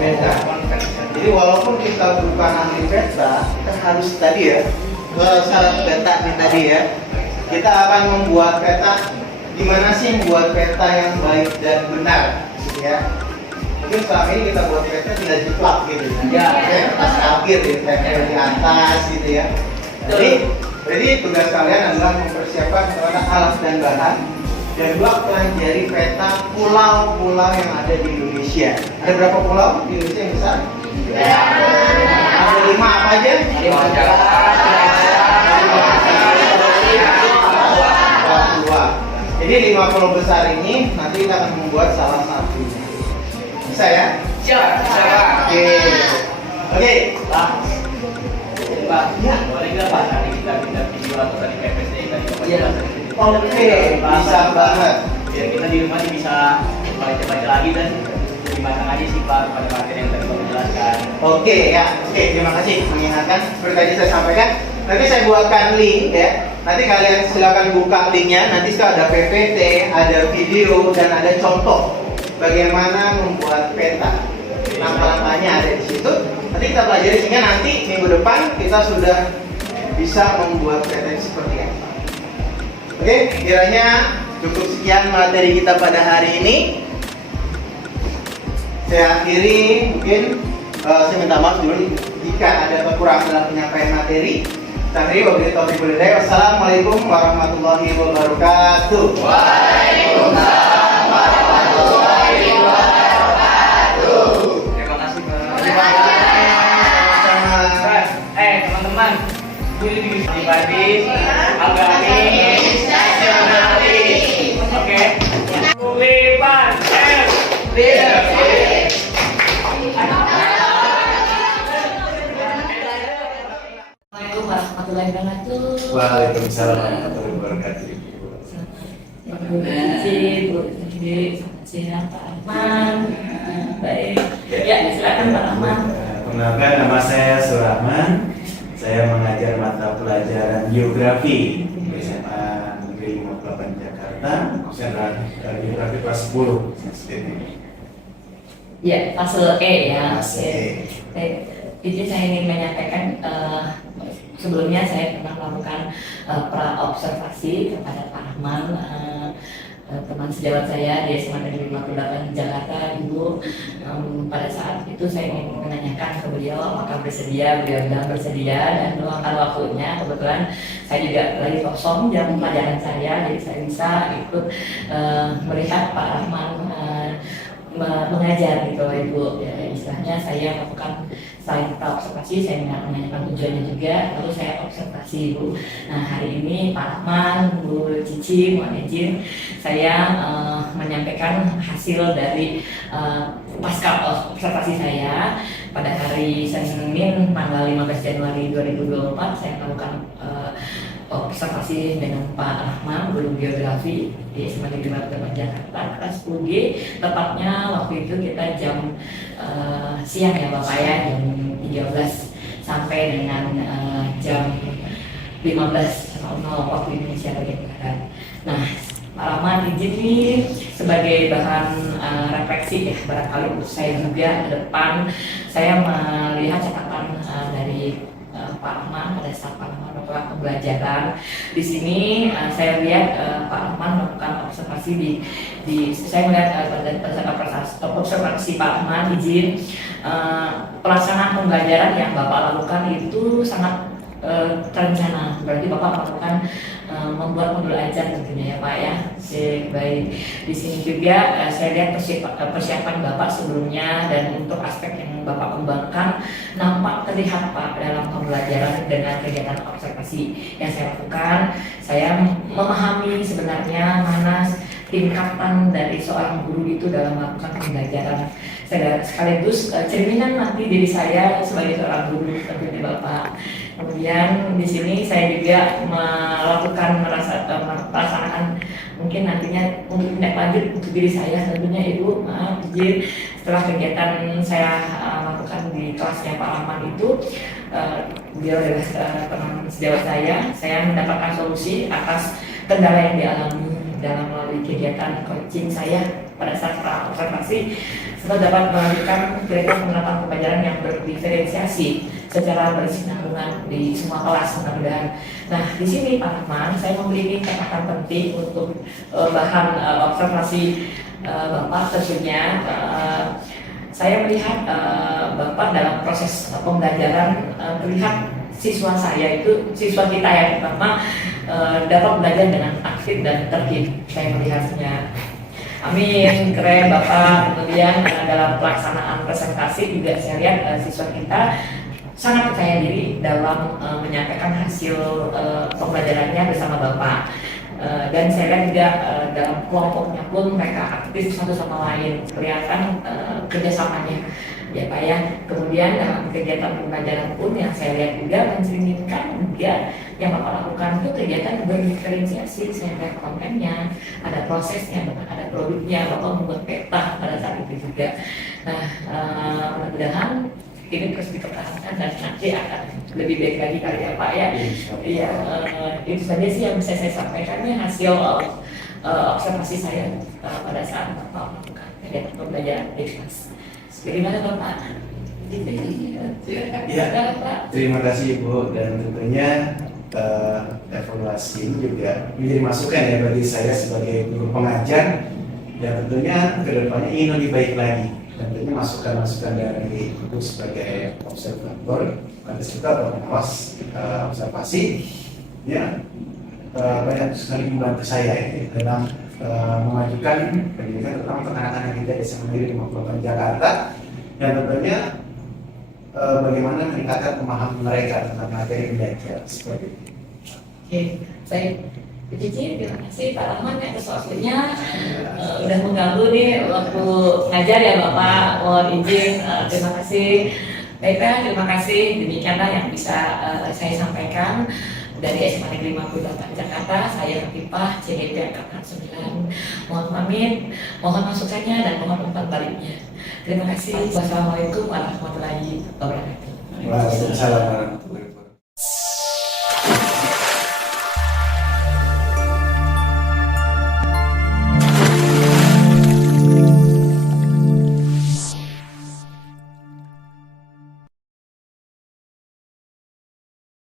Peta konvensional. Jadi walaupun kita bukan ahli peta, kita harus tadi ya, syarat peta ini tadi ya. Kita akan membuat peta. Gimana sih membuat peta yang baik dan benar, gitu ya? Mungkin selama ini kita buat peta tidak jiplak gitu ya, kertas kabir ya, tempel di atas gitu ya. Jadi tugas kalian adalah mempersiapkan alat dan bahan dan juga pelajari peta pulau-pulau yang ada di Indonesia. Ada berapa pulau di Indonesia yang besar? Ada 5 apa aja? 5 Jadi 5 pulau besar ini nanti kita akan membuat salah satunya. Bisa ya? Siap. Oke. Pak. Pak. Ya. Boleh nggak Pak nanti kita pindah video atau tadi PPT tadi Pak? Iya. Oke, bisa banget. Biar kita di rumah bisa baca-baca lagi dan lebih matang aja sih Pak pada materi yang tadi Bapak jelaskan. Oke ya, oke, terima kasih mengingatkan. Seperti tadi saya sampaikan, nanti saya buatkan link ya. Nanti kalian silakan buka linknya. Nanti ada PPT, ada video dan ada contoh bagaimana membuat peta. Langkah-langkahnya ada di situ. Nanti kita pelajari sehingga nanti minggu depan kita sudah bisa membuat peta seperti apa. Oke, kiranya cukup sekian materi kita pada hari ini. Saya akhiri, mungkin saya minta maaf dulu jika ada kekurangan dalam penyampaian materi. Wassalamualaikum warahmatullahi wabarakatuh. Waalaikumsalam warahmatullahi wabarakatuh. Terima kasih Pak. Terima kasih. Sama-sama. Teman-teman, boleh pribadi, agamis, nasionalis. Oke. Kulipan, Assalamualaikum warahmatullahi wabarakatuh. Waalaikumsalam warahmatullahi wabarakatuh. Bu Cici, Bu Cici, selamat siang Pak Rahman. Baik, ya silakan Pak Rahman. Perkenalkan, nama saya Surahman. Saya mengajar mata pelajaran geografi di SMA Negeri 58 Jakarta. Saya adalah geografi kelas 10. Ya, fase E ya. Fase E. Baik, jadi saya ingin menyampaikan sebelumnya saya pernah melakukan pra-observasi kepada Pak Rahman, teman sejawat saya di SMA Negeri 58 Jakarta, Ibu. Pada saat itu saya ingin menanyakan ke beliau apakah bersedia. Beliau bilang bersedia dan meluangkan waktunya. Kebetulan saya juga lagi kosong jam pelajaran saya, jadi saya bisa ikut melihat Pak Rahman mengajar gitu Ibu. Ya, istilahnya saya melakukan selain observasi, saya menanyakan tujuannya juga, lalu saya observasi Ibu. Nah hari ini Pak Rahman, Bu Cici, mohon izin saya menyampaikan hasil dari pasca observasi saya pada hari Senin tanggal 15 Januari 2024. Saya melakukan observasi dengan Pak Rahman, guru geografi di SMA Negeri 58 Jakarta, kelas 10G. Tepatnya waktu itu kita jam siang ya Bapak ya, jam 13 sampai dengan jam 15.00 waktu Indonesia bagian Barat. Nah, Pak Rahman izin nih sebagai bahan refleksi ya, barangkali untuk saya juga ke depan saya melihat catatan dari Pak Rahman pada saat Pak Rahman melakukan pembelajaran di sini. Saya lihat Pak Rahman melakukan observasi di saya melihat observasi Pak Rahman izin pelaksanaan pembelajaran yang Bapak lakukan itu sangat terencana. Berarti Bapak melakukan membuat modul ajar tentunya ya Pak ya. Baik, di sini juga saya lihat persiapan Bapak sebelumnya dan untuk aspek yang Bapak kembangkan nampak terlihat Pak dalam pembelajaran dengan kegiatan observasi yang saya lakukan. Saya memahami sebenarnya mana tingkatan dari seorang guru itu dalam melakukan pembelajaran. Saya sekaligus cerminan nanti diri saya sebagai seorang guru tentunya Bapak. Kemudian di sini saya juga melaksanakan mungkin nantinya untuk tindak lanjut untuk diri saya tentunya Ibu. Maaf izin setelah kegiatan saya lakukan di kelasnya Pak Rahman itu, beliau adalah teman sejawat saya mendapatkan solusi atas kendala yang dialami dalam melalui kegiatan coaching saya pada saat observasi, serta dapat melanjutkan kegiatan penerapan pembelajaran yang berdiferensiasi secara berkesinambungan di semua kelas mudah-mudahan. Nah, di sini Pak Rahman, saya memiliki catatan penting untuk bahan observasi Bapak tentunya. Saya melihat Bapak dalam proses pembelajaran terlihat siswa kita yang pertama dapat belajar dengan aktif dan tertib. Saya melihatnya. Amin, keren Bapak. Kemudian dalam pelaksanaan presentasi juga saya lihat siswa kita sangat percaya diri dalam menyampaikan hasil pembelajarannya bersama Bapak. Dan saya lihat juga dalam kelompoknya pun mereka aktif satu sama lain, kelihatan kerjasamanya ya Pak ya. Kemudian dalam kegiatan pembelajaran pun yang saya lihat juga mencerminkan juga yang Bapak lakukan itu kegiatan berdiferensiasi. Saya lihat kontennya, ada prosesnya, bahkan ada produknya, Bapak membuat peta pada saat itu juga. Nah, mudah-mudahan ini terus dipertahankan dan nanti akan lebih baik lagi kali ya Pak ya. Iya, itu saja sih yang bisa saya sampaikan ya, hasil observasi saya pada saat Bapak melakukan kegiatan pembelajaran di kelas. Bagaimana Bapak? Ya, terima kasih Ibu, dan tentunya evaluasi ini juga menjadi masukan ya bagi saya sebagai guru pengajar, dan tentunya kedepannya ingin lebih baik lagi. Tentunya masukan-masukan dari Ibu sebagai observator, kita atau pengawas observasi, ya banyak sekali membantu saya dalam memajukan pendidikan terutama untuk anak-anak kita di Desa Mandiri 58 Jakarta, dan tentunya bagaimana meningkatkan pemahaman mereka tentang materi belajar seperti itu. Oke, baik. Bu Cici, terima kasih Pak Rahman atas waktunya. Udah mengganggu nih waktu ngajar ya Bapak, mohon izin. Terima kasih. Baiklah, terima kasih. Demikianlah yang bisa saya sampaikan dari SMA Negeri 58 Jakarta. Saya Kepipah CGP Angkatan 9. Mohon pamit, mohon masukannya dan mohon umpan baliknya. Terima kasih. Wassalamualaikum warahmatullahi wabarakatuh. Waalaikumsalam warahmatullahi wabarakatuh.